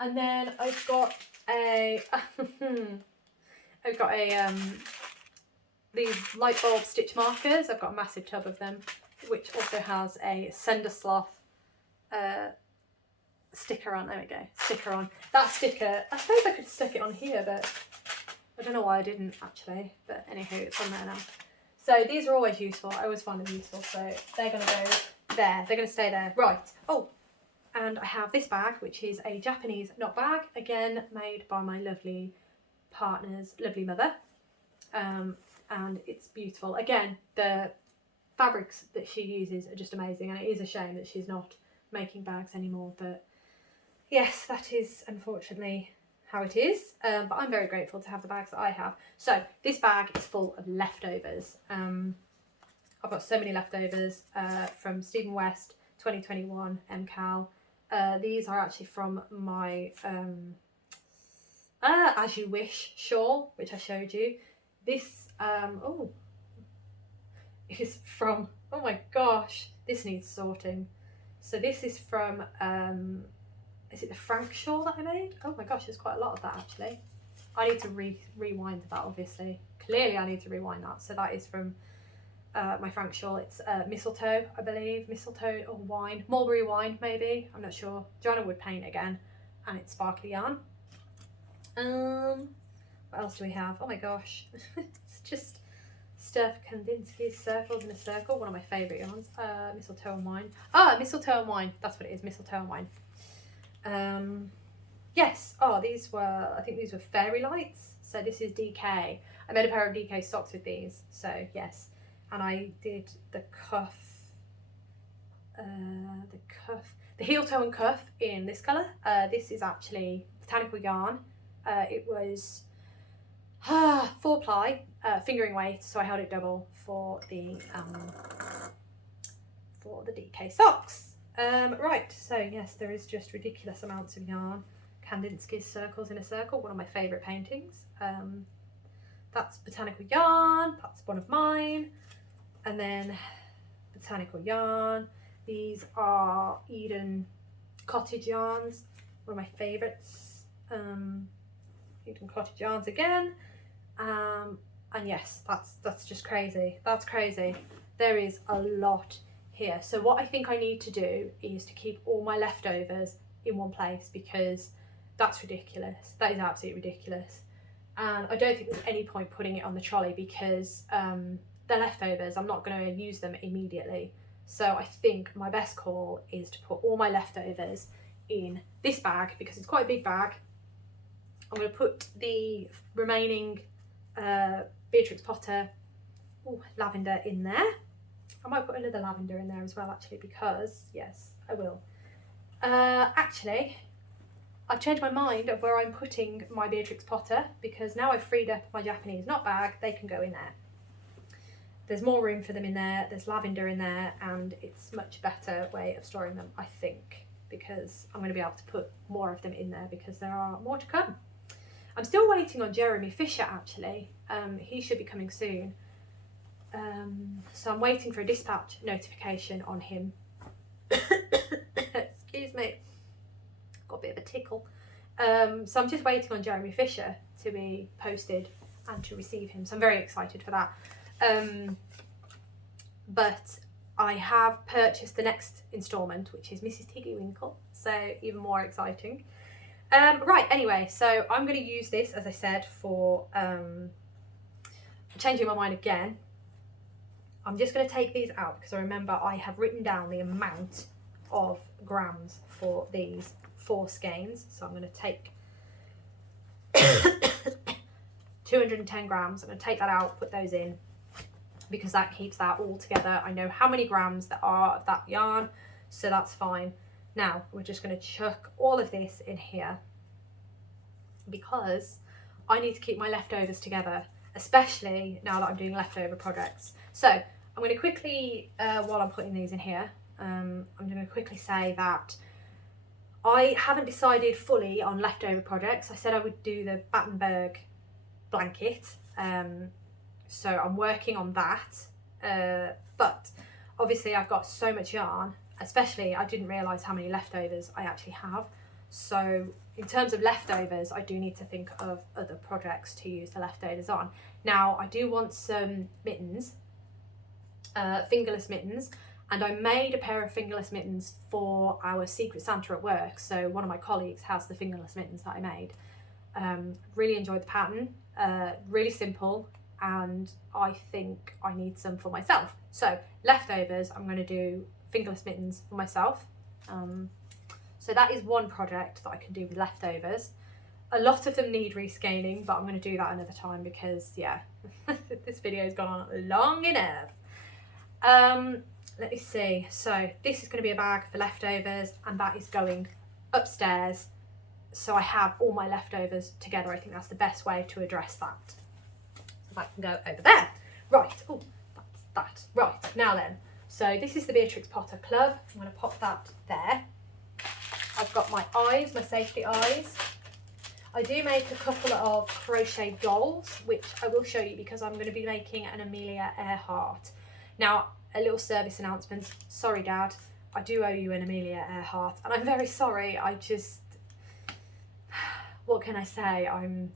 And then I've got a these light bulb stitch markers. I've got a massive tub of them, which also has a Sender Sloth sticker on. There we go, sticker on. That sticker, I suppose I could stick it on here, but I don't know why I didn't actually. But anywho, it's on there now. So these are always useful. I always find them useful. So they're going to go there. They're going to stay there. Right. Oh, and I have this bag, which is a Japanese knot bag, again made by my lovely partner's lovely mother. And it's beautiful. Again, the fabrics that she uses are just amazing, and it is a shame that she's not making bags anymore, but yes, that is unfortunately how it is. But I'm very grateful to have the bags that I have. So this bag is full of leftovers. I've got so many leftovers from Stephen West 2021 MCAL. These are actually from my As You Wish shawl, which I showed you. This is from, oh my gosh, this needs sorting. So this is from, is it the Frank shawl that I made? Oh my gosh, there's quite a lot of that actually. I need to rewind that, obviously. Clearly I need to rewind that. So that is from my Frank shawl. It's mistletoe, I believe. Mistletoe or wine. Mulberry wine, maybe. I'm not sure. Joanna Wood paint again. And it's sparkly yarn. What else do we have? Oh my gosh. It's just Stuff Kandinsky's Circles in a Circle. One of my favourite yarns. Mistletoe and wine. Mistletoe and wine. That's what it is. Mistletoe and wine. Yes. Oh, these were, I think these were fairy lights. So this is DK. I made a pair of DK socks with these. So yes. And I did the cuff, the heel, toe and cuff in this colour. This is actually botanical yarn. It was 4-ply, fingering weight, so I held it double for the DK socks. Right, so yes, there is just ridiculous amounts of yarn. Kandinsky's Circles in a Circle, one of my favourite paintings. That's botanical yarn, that's one of mine. And then botanical yarn. These are Eden cottage yarns, one of my favourites. Eden cottage yarns again. And yes, that's just crazy. That's crazy. There is a lot here. So what I think I need to do is to keep all my leftovers in one place, because that's ridiculous. That is absolutely ridiculous. And I don't think there's any point putting it on the trolley, because they're leftovers. I'm not going to use them immediately. So I think my best call is to put all my leftovers in this bag, because it's quite a big bag. I'm going to put the remaining Beatrix Potter lavender in there. I might put another lavender in there as well, actually, because yes, I will. Actually, I've changed my mind of where I'm putting my Beatrix Potter, because now I've freed up my Japanese knot bag, they can go in there. There's more room for them in there, there's lavender in there, and it's a much better way of storing them, I think, because I'm going to be able to put more of them in there, because there are more to come. I'm still waiting on Jeremy Fisher, actually. He should be coming soon. So I'm waiting for a dispatch notification on him. Excuse me. Got a bit of a tickle. So I'm just waiting on Jeremy Fisher to be posted and to receive him. So I'm very excited for that. But I have purchased the next instalment, which is Mrs. Tiggy Winkle. So even more exciting. Right, anyway, so I'm going to use this, as I said, for changing my mind again. I'm just going to take these out, because I remember I have written down the amount of grams for these 4 skeins. So I'm going to take 210 grams. I'm going to take that out, put those in, because that keeps that all together. I know how many grams there are of that yarn, so that's fine. Now we're just going to chuck all of this in here, because I need to keep my leftovers together, especially now that I'm doing leftover projects. So I'm going to quickly, while I'm putting these in here, I'm going to quickly say that I haven't decided fully on leftover projects. I said I would do the Battenberg blanket, so I'm working on that, but obviously I've got so much yarn, especially I didn't realise how many leftovers I actually have. So in terms of leftovers, I do need to think of other projects to use the leftovers on. Now I do want some mittens, fingerless mittens, and I made a pair of fingerless mittens for our Secret Santa at work. So one of my colleagues has the fingerless mittens that I made. Really enjoyed the pattern, really simple, and I think I need some for myself. So leftovers, I'm going to do fingerless mittens for myself. So that is one project that I can do with leftovers. A lot of them need rescaling, but I'm going to do that another time, because yeah, this video has gone on long enough. Let me see. So this is going to be a bag for leftovers, and that is going upstairs, so I have all my leftovers together. I think that's the best way to address that. So that can go over there. Right. Oh, that's that. Right, now then. So this is the Beatrix Potter Club. I'm going to pop that there. I've got my eyes, my safety eyes. I do make a couple of crochet dolls, which I will show you, because I'm going to be making an Amelia Earhart. Now, a little service announcement. Sorry, Dad, I do owe you an Amelia Earhart, and I'm very sorry. I just, what can I say? I'm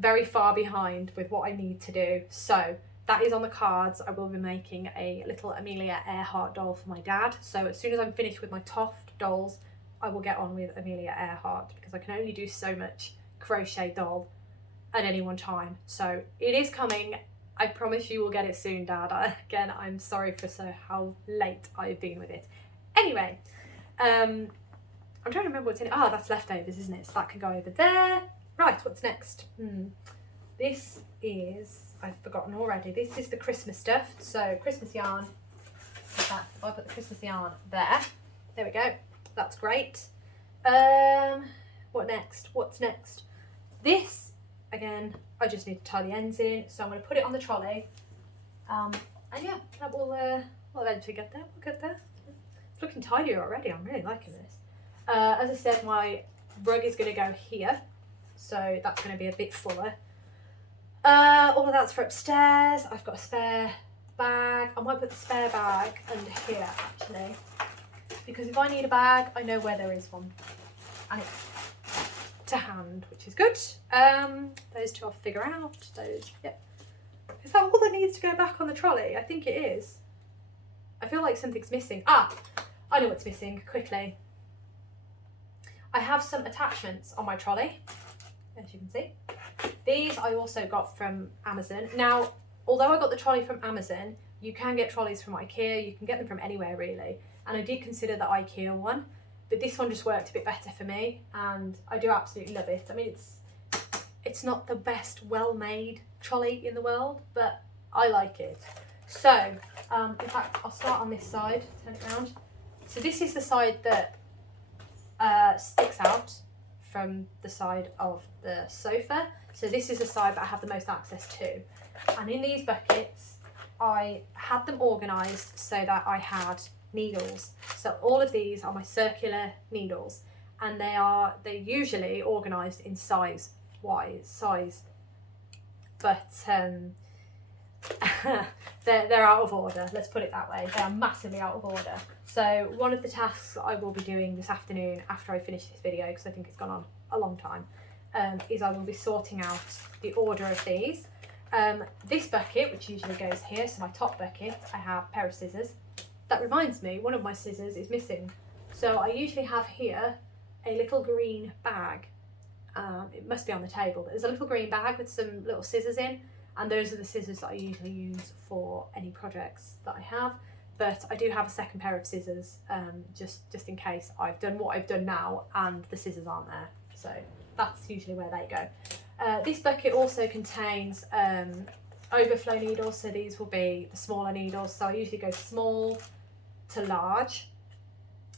very far behind with what I need to do. So that is on the cards. I will be making a little Amelia Earhart doll for my dad. So as soon as I'm finished with my Toft dolls, I will get on with Amelia Earhart, because I can only do so much crochet doll at any one time. So it is coming. I promise you will get it soon, Dad. Again, I'm sorry for how late I've been with it. Anyway, I'm trying to remember what's in it. Ah, that's leftovers, isn't it? So that can go over there. Right, what's next? This is, I've forgotten already. This is the Christmas stuff. So Christmas yarn. In fact, if I put the Christmas yarn there. There we go. That's great. What next? What's next? This, again, I just need to tie the ends in, so I'm going to put it on the trolley. And yeah, that will we'll eventually get there. We'll get there. It's looking tidier already. I'm really liking this. As I said, my rug is going to go here, so that's going to be a bit fuller. All of that's for upstairs. I've got a spare bag. I might put the spare bag under here actually, because if I need a bag, I know where there is one, and it's to hand, which is good. Those two I'll figure out. Those, yeah. Is that all that needs to go back on the trolley? I think it is. I feel like something's missing. Ah, I know what's missing, quickly. I have some attachments on my trolley, as you can see. These I also got from Amazon. Now, although I got the trolley from Amazon, you can get trolleys from IKEA, you can get them from anywhere really. And I did consider the IKEA one, but this one just worked a bit better for me, and I do absolutely love it. I mean, it's not the best well-made trolley in the world, but I like it. So, in fact, I'll start on this side, turn it around. So this is the side that sticks out from the side of the sofa. So this is the side that I have the most access to. And in these buckets, I had them organised so that I had needles. So all of these are my circular needles, and they're usually organised in size, but they're out of order, let's put it that way. They are massively out of order. So one of the tasks I will be doing this afternoon after I finish this video, because I think it's gone on a long time, is I will be sorting out the order of these. This bucket, which usually goes here, so my top bucket, I have a pair of scissors. That reminds me, one of my scissors is missing. So I usually have here a little green bag. It must be on the table, but there's a little green bag with some little scissors in, and those are the scissors that I usually use for any projects that I have. But I do have a second pair of scissors, just in case I've done what I've done now and the scissors aren't there. So that's usually where they go. This bucket also contains overflow needles, so these will be the smaller needles. So I usually go small to large.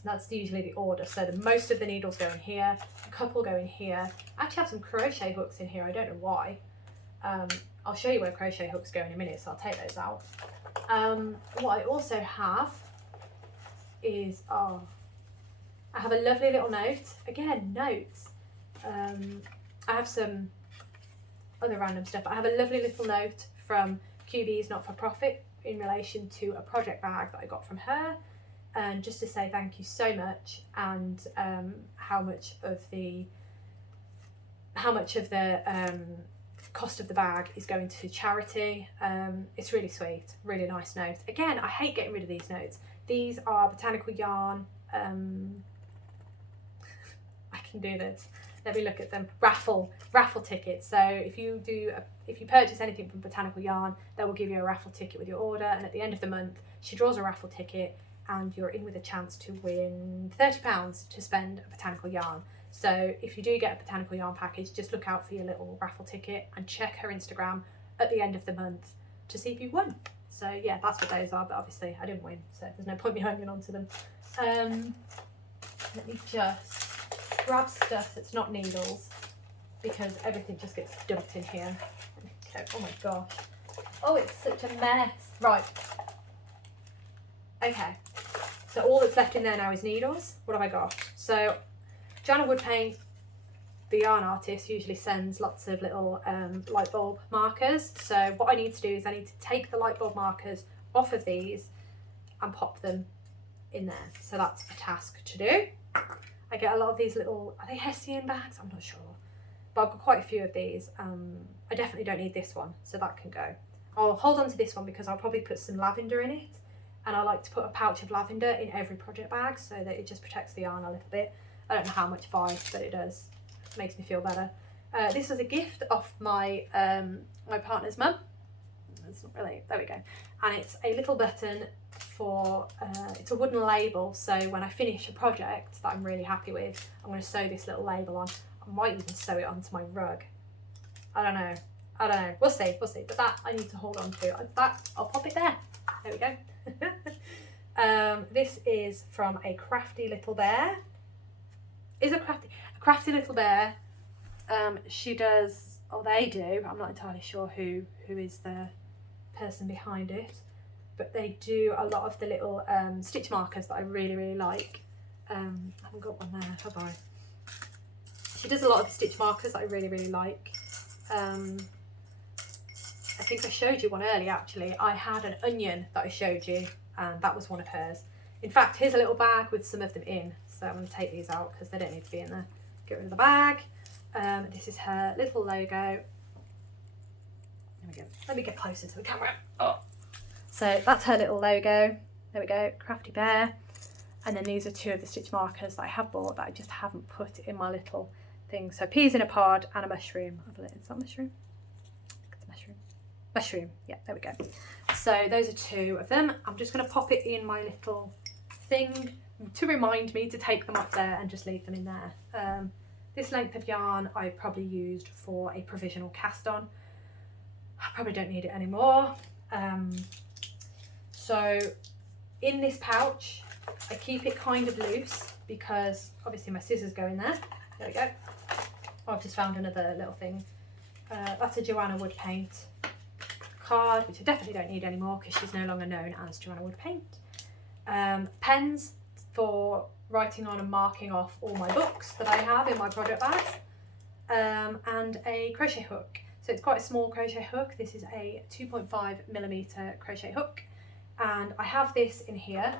That's usually the order. So most of the needles go in here, a couple go in here. I actually have some crochet hooks in here, I don't know why. I'll show you where crochet hooks go in a minute, so I'll take those out. What I also have is, I have a lovely little note. Again, notes. I have some other random stuff. I have a lovely little note from QB's Not-For-Profit in relation to a project bag that I got from her, and just to say thank you so much, and how much of the cost of the bag is going to charity. It's really sweet, really nice note. Again, I hate getting rid of these notes. These are botanical yarn. I can do this. Let me look at them. Raffle tickets. So if you purchase anything from Botanical Yarn, they will give you a raffle ticket with your order, and at the end of the month, she draws a raffle ticket, and you're in with a chance to win £30 to spend at Botanical Yarn. So if you do get a Botanical Yarn package, just look out for your little raffle ticket and check her Instagram at the end of the month to see if you won. So yeah, that's what those are, but obviously I didn't win, so there's no point me hanging on to them. Let me just grab stuff that's not needles, because everything just gets dumped in here. Okay, oh my gosh. Oh, it's such a mess. Right. Okay, so all that's left in there now is needles. What have I got? So Jana Woodpaint, the yarn artist, usually sends lots of little light bulb markers. So what I need to do is I need to take the light bulb markers off of these and pop them in there. So that's a task to do. I get a lot of these little, are they Hessian bags? I'm not sure. But I've got quite a few of these. I definitely don't need this one, so that can go. I'll hold on to this one because I'll probably put some lavender in it. And I like to put a pouch of lavender in every project bag so that it just protects the yarn a little bit. I don't know how much by, but it does. It makes me feel better. This was a gift off my my partner's mum. It's not really, there we go. And it's a little button for, it's a wooden label. So when I finish a project that I'm really happy with, I'm going to sew this little label on. I might even sew it onto my rug. I don't know. We'll see. But that I need to hold on to. That, I'll pop it there. There we go. This is from a crafty little bear. Is a crafty little bear. She does, or they do, I'm not entirely sure who is the person behind it, but they do a lot of the little stitch markers that I really, really like. I haven't got one there, have I? She does a lot of the stitch markers that I really, really like. I think I showed you one earlier actually. I had an onion that I showed you, and that was one of hers. In fact, here's a little bag with some of them in, so I'm going to take these out because they don't need to be in there. Get rid of the bag. This is her little logo. There we go. Let me get closer to the camera. Oh. So that's her little logo. There we go, Crafty Bear. And then these are two of the stitch markers that I have bought that I just haven't put in my little thing. So peas in a pod and a mushroom. I believe, is that mushroom? It's mushroom. Mushroom, yeah, there we go. So those are two of them. I'm just going to pop it in my little thing to remind me to take them off there and just leave them in there. This length of yarn I probably used for a provisional cast on. I probably don't need it anymore. So in this pouch, I keep it kind of loose because obviously my scissors go in there. There we go. Oh, I've just found another little thing. That's a Joanna Wood Paint card, which I definitely don't need anymore because she's no longer known as Joanna Wood Paint. Pens for writing on and marking off all my books that I have in my project bags. And a crochet hook. So it's quite a small crochet hook. This is a 2.5mm crochet hook. And I have this in here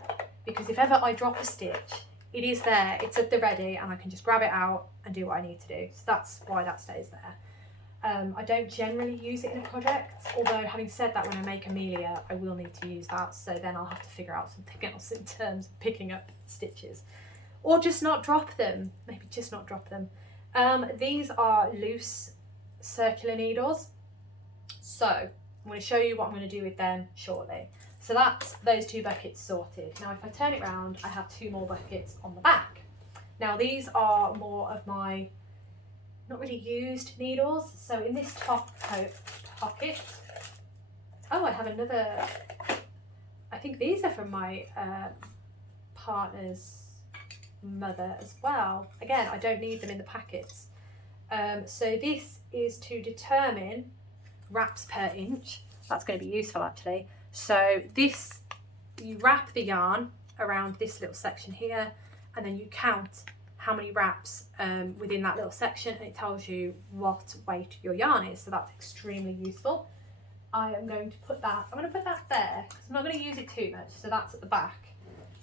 because if ever I drop a stitch, it is there, it's at the ready, and I can just grab it out and do what I need to do. So that's why that stays there. I don't generally use it in a project, although having said that, when I make Amelia, I will need to use that. So then I'll have to figure out something else in terms of picking up stitches. Or just not drop them, maybe just not drop them. These are loose circular needles. So I'm going to show you what I'm going to do with them shortly. So that's those two buckets sorted. Now if I turn it around, I have two more buckets on the back. Now these are more of my not really used needles. So in this top pocket, oh, I have another, I think these are from my partner's mother as well. Again, I don't need them in the packets. So this is to determine wraps per inch. That's going to be useful actually. So this, you wrap the yarn around this little section here, and then you count how many wraps within that little section, and it tells you what weight your yarn is. So that's extremely useful. I am going to put that, I'm going to put that there because I'm not going to use it too much. So that's at the back.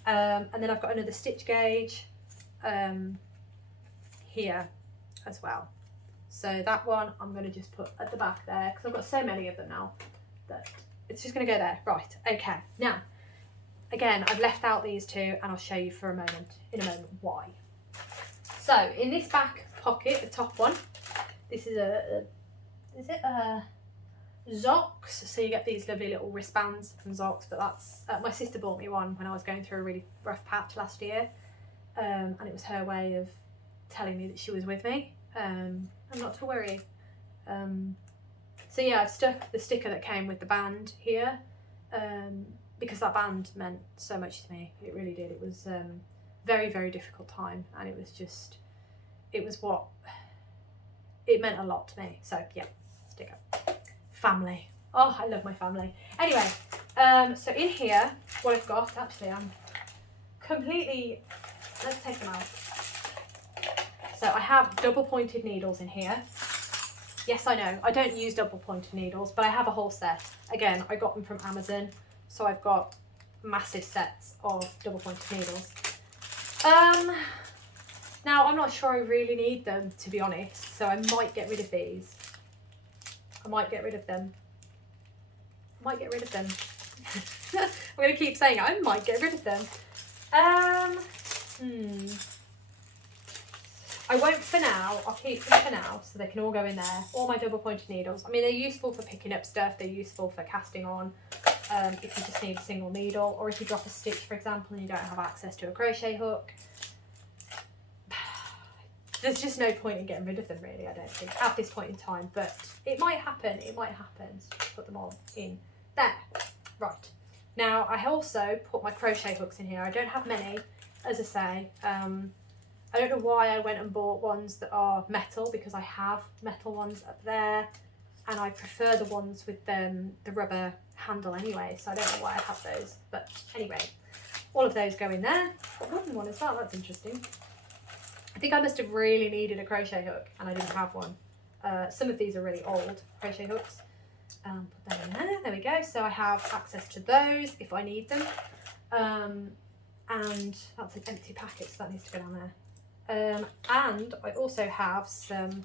And then I've got another stitch gauge here as well. So that one I'm going to just put at the back there because I've got so many of them now that it's just going to go there. Right, okay. Now, again, I've left out these two and I'll show you in a moment why. So in this back pocket, the top one, this is is it a Zox? So you get these lovely little wristbands from Zox, but that's, my sister bought me one when I was going through a really rough patch last year. And it was her way of telling me that she was with me and not to worry. So yeah, I've stuck the sticker that came with the band here because that band meant so much to me. It really did. It was very, very difficult time, and it was just, it meant a lot to me. So yeah, sticker. Family. Oh, I love my family. Anyway, so in here, what I've got, actually, I'm completely, let's take them out. So I have double pointed needles in here. Yes, I know, I don't use double pointed needles, but I have a whole set. Again, I got them from Amazon, so I've got massive sets of double pointed needles. Now I'm not sure I really need them, to be honest, so I might get rid of these. I might get rid of them. I might get rid of them. I'm going to keep saying it. I might get rid of them. I won't for now. I'll keep them for now so they can all go in there. All my double pointed needles. I mean, they're useful for picking up stuff. They're useful for casting on if you just need a single needle, or if you drop a stitch, for example, and you don't have access to a crochet hook. There's just no point in getting rid of them, really, I don't think, at this point in time. But it might happen. It might happen. So just put them all in there. Right. Now, I also put my crochet hooks in here. I don't have many, as I say. I don't know why I went and bought ones that are metal, because I have metal ones up there and I prefer the ones with the rubber handle anyway, so I don't know why I have those, but anyway, all of those go in there. A wooden one as well, that's interesting. I think I must have really needed a crochet hook and I didn't have one. Some of these are really old crochet hooks. Put that in there we go. So I have access to those if I need them. And that's an empty packet, so that needs to go down there. And I also have some,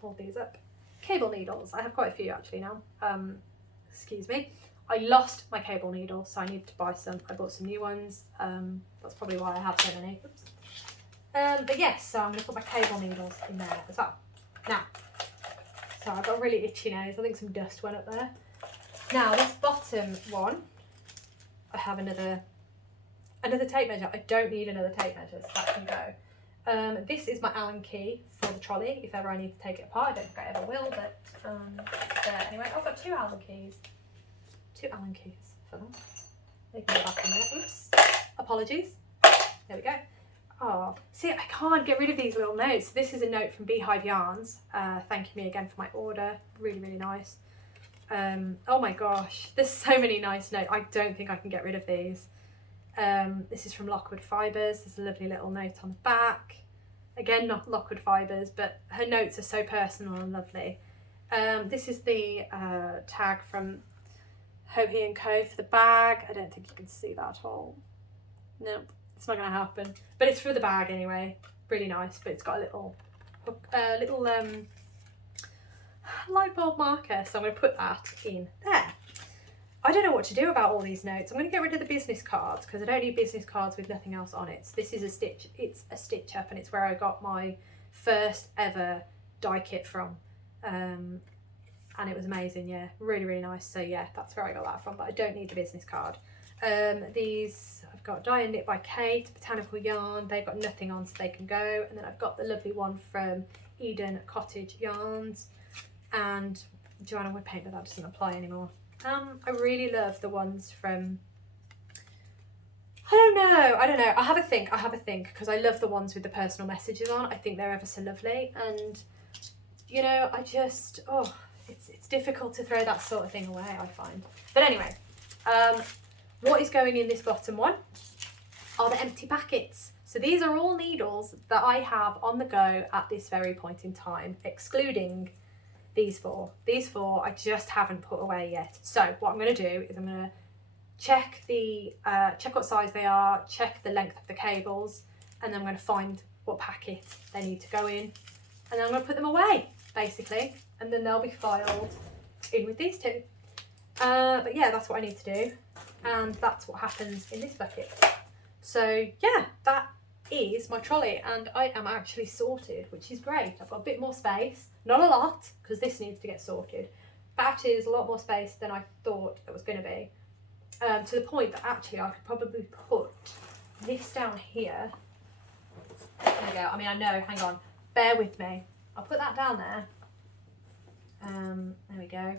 hold these up, cable needles. I have quite a few actually now. Excuse me. I lost my cable needles, so I needed to buy some. I bought some new ones. That's probably why I have so many. Oops. But yes, so I'm going to put my cable needles in there as well. Now, so I've got a really itchy nose. I think some dust went up there. Now, this bottom one, I have another tape measure. I don't need another tape measure, so that can go. This is my Allen key for the trolley, if ever I need to take it apart. I don't think I ever will, but there. Anyway, I've got two Allen keys. Two Allen keys for them. They can go back in there. Oops. Apologies. There we go. Oh, see, I can't get rid of these little notes. This is a note from Beehive Yarns, thanking me again for my order. Really, really nice. Oh my gosh, there's so many nice notes. I don't think I can get rid of these. This is from Lockwood Fibres. There's a lovely little note on the back. Again, not Lockwood Fibres, but her notes are so personal and lovely. This is the tag from Hohe & Co for the bag. I don't think you can see that at all. No. It's not going to happen, but it's for the bag anyway. Really nice, but it's got a little hook, light bulb marker, so I'm going to put that in there. I don't know what to do about all these notes. I'm going to get rid of the business cards because I don't need business cards with nothing else on it. So this is a stitch. It's a stitch up, and it's where I got my first ever die kit from, and it was amazing. Yeah, really, really nice. So yeah, that's where I got that from, but I don't need the business card. These I've got Dye and Knit by Kate, Botanical Yarn. They've got nothing on, so they can go. And then I've got the lovely one from Eden Cottage Yarns and Joanna Wood Paint, but that doesn't apply anymore. I really love the ones from, I don't know. I have a think because I love the ones with the personal messages on. I think they're ever so lovely, and you know, I just, it's difficult to throw that sort of thing away, I find. But anyway, what is going in this bottom one are the empty packets. So these are all needles that I have on the go at this very point in time, excluding these four. These four I just haven't put away yet. So what I'm going to do is I'm going to check check what size they are, check the length of the cables, and then I'm going to find what packet they need to go in, and then I'm going to put them away basically, and then they'll be filed in with these two. But yeah, that's what I need to do, and that's what happens in this bucket. So yeah, that is my trolley, and I am actually sorted, which is great. I've got a bit more space, not a lot, because this needs to get sorted, but actually there's a lot more space than I thought it was going to be, to the point that actually I could probably put this down here. There we go. I mean, I know, hang on, bear with me. I'll put that down there. There we go.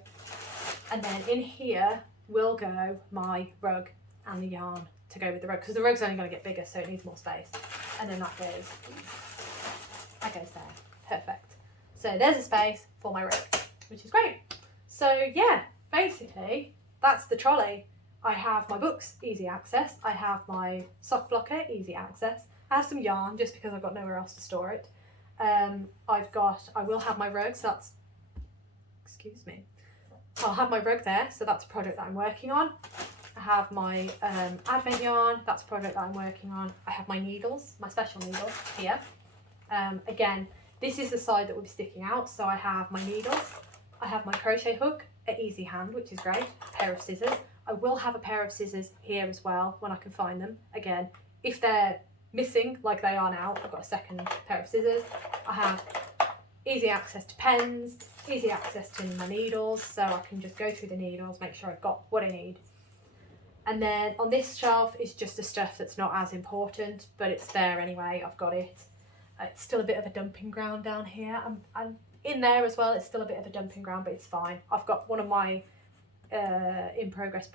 And then in here will go my rug and the yarn to go with the rug, because the rug's only going to get bigger, so it needs more space. And then that goes there. Perfect. So there's a space for my rug, which is great. So yeah, basically that's the trolley. I have my books, easy access. I have my sock blocker, easy access. I have some yarn just because I've got nowhere else to store it. I will have my rug, so that's, excuse me. I'll have my rug there, so that's a project that I'm working on. I have my advent yarn, that's a project that I'm working on. I have my needles, my special needles here. Again, this is the side that will be sticking out, so I have my needles. I have my crochet hook, an easy hand, which is great, a pair of scissors. I will have a pair of scissors here as well when I can find them. Again, if they're missing like they are now, I've got a second pair of scissors. I have easy access to pens, easy access to my needles, so I can just go through the needles, make sure I've got what I need. And then on this shelf is just the stuff that's not as important, but it's there anyway, I've got it. It's still a bit of a dumping ground down here. I'm in there as well, it's still a bit of a dumping ground, but it's fine. I've got one of my in progress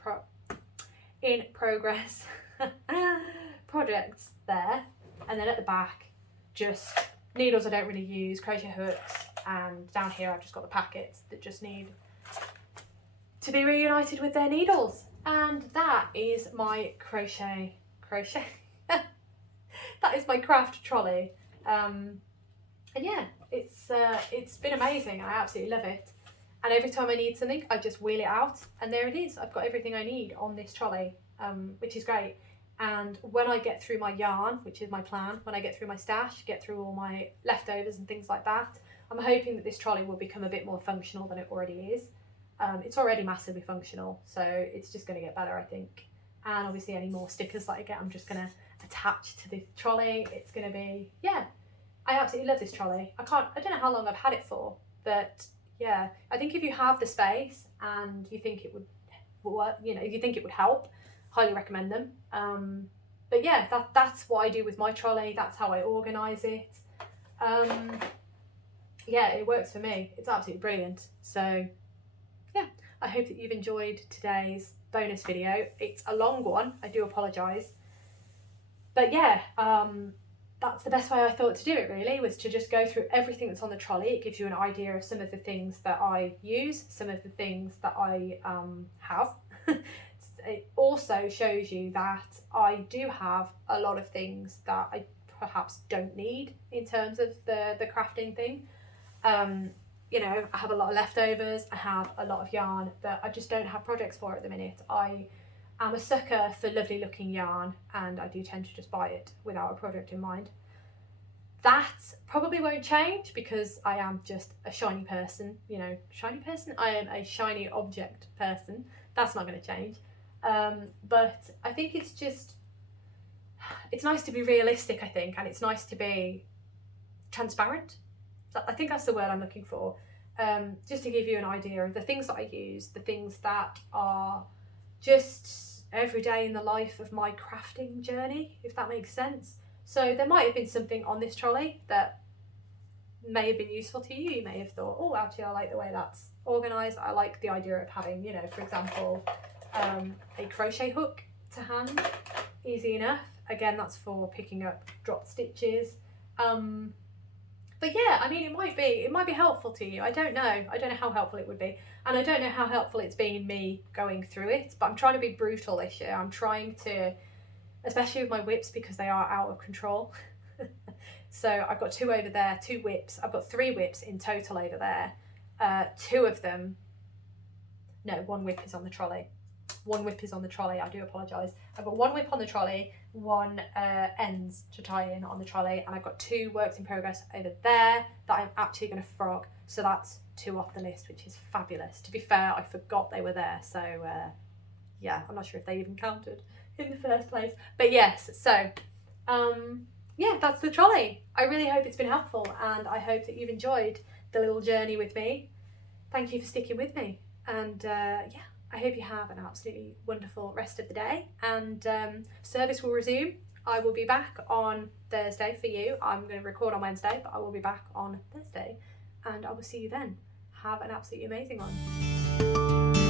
projects there, and then at the back, just needles I don't really use, crochet hooks, and down here I've just got the packets that just need to be reunited with their needles. And that is my crochet that is my craft trolley. And yeah, it's been amazing. I absolutely love it. And every time I need something, I just wheel it out, and there it is. I've got everything I need on this trolley, which is great. And when I get through my yarn, which is my plan, when I get through my stash, get through all my leftovers and things like that, I'm hoping that this trolley will become a bit more functional than it already is. It's already massively functional, so it's just going to get better, I think. And obviously any more stickers that I get, I'm just going to attach to the trolley. It's going to be, yeah, I absolutely love this trolley. I don't know how long I've had it for, but yeah, I think if you have the space and you think it would work, you know, if you think it would help, highly recommend them. But yeah, that's what I do with my trolley. That's how I organise it. Yeah, it works for me. It's absolutely brilliant. So yeah, I hope that you've enjoyed today's bonus video. It's a long one, I do apologise. But yeah, that's the best way I thought to do it, really, was to just go through everything that's on the trolley. It gives you an idea of some of the things that I use, some of the things that I have. It also shows you that I do have a lot of things that I perhaps don't need in terms of the crafting thing. You know, I have a lot of leftovers, I have a lot of yarn that I just don't have projects for at the minute. I am a sucker for lovely looking yarn, and I do tend to just buy it without a project in mind. That probably won't change because I am just a shiny person, you know, shiny person? I am a shiny object person. That's not going to change. But I think it's nice to be realistic, I think, and it's nice to be transparent. I think that's the word I'm looking for. Just to give you an idea of the things that I use, the things that are just every day in the life of my crafting journey, if that makes sense. So there might have been something on this trolley that may have been useful to you. You may have thought, oh, actually, I like the way that's organised. I like the idea of having, you know, for example, a crochet hook to hand. Easy enough. Again, that's for picking up dropped stitches. But yeah, I mean, it might be helpful to you. I don't know how helpful it would be, and I don't know how helpful it's been me going through it, but I'm trying to be brutal this year. I'm trying to, especially with my whips, because they are out of control. So I've got 2 over there, 2 whips. I've got 3 whips in total over there. 2 of them, no, 1 whip is on the trolley. 1 whip is on the trolley, I do apologise. I've got 1 whip on the trolley, 1 ends to tie in on the trolley, and I've got 2 works in progress over there that I'm actually going to frog. So that's 2 off the list, which is fabulous. To be fair, I forgot they were there, so yeah, I'm not sure if they even counted in the first place. But yes, so yeah, that's the trolley. I really hope it's been helpful, and I hope that you've enjoyed the little journey with me. Thank you for sticking with me, and yeah, I hope you have an absolutely wonderful rest of the day, and service will resume. I will be back on Thursday for you. I'm going to record on Wednesday, but I will be back on Thursday, and I will see you then. Have an absolutely amazing one.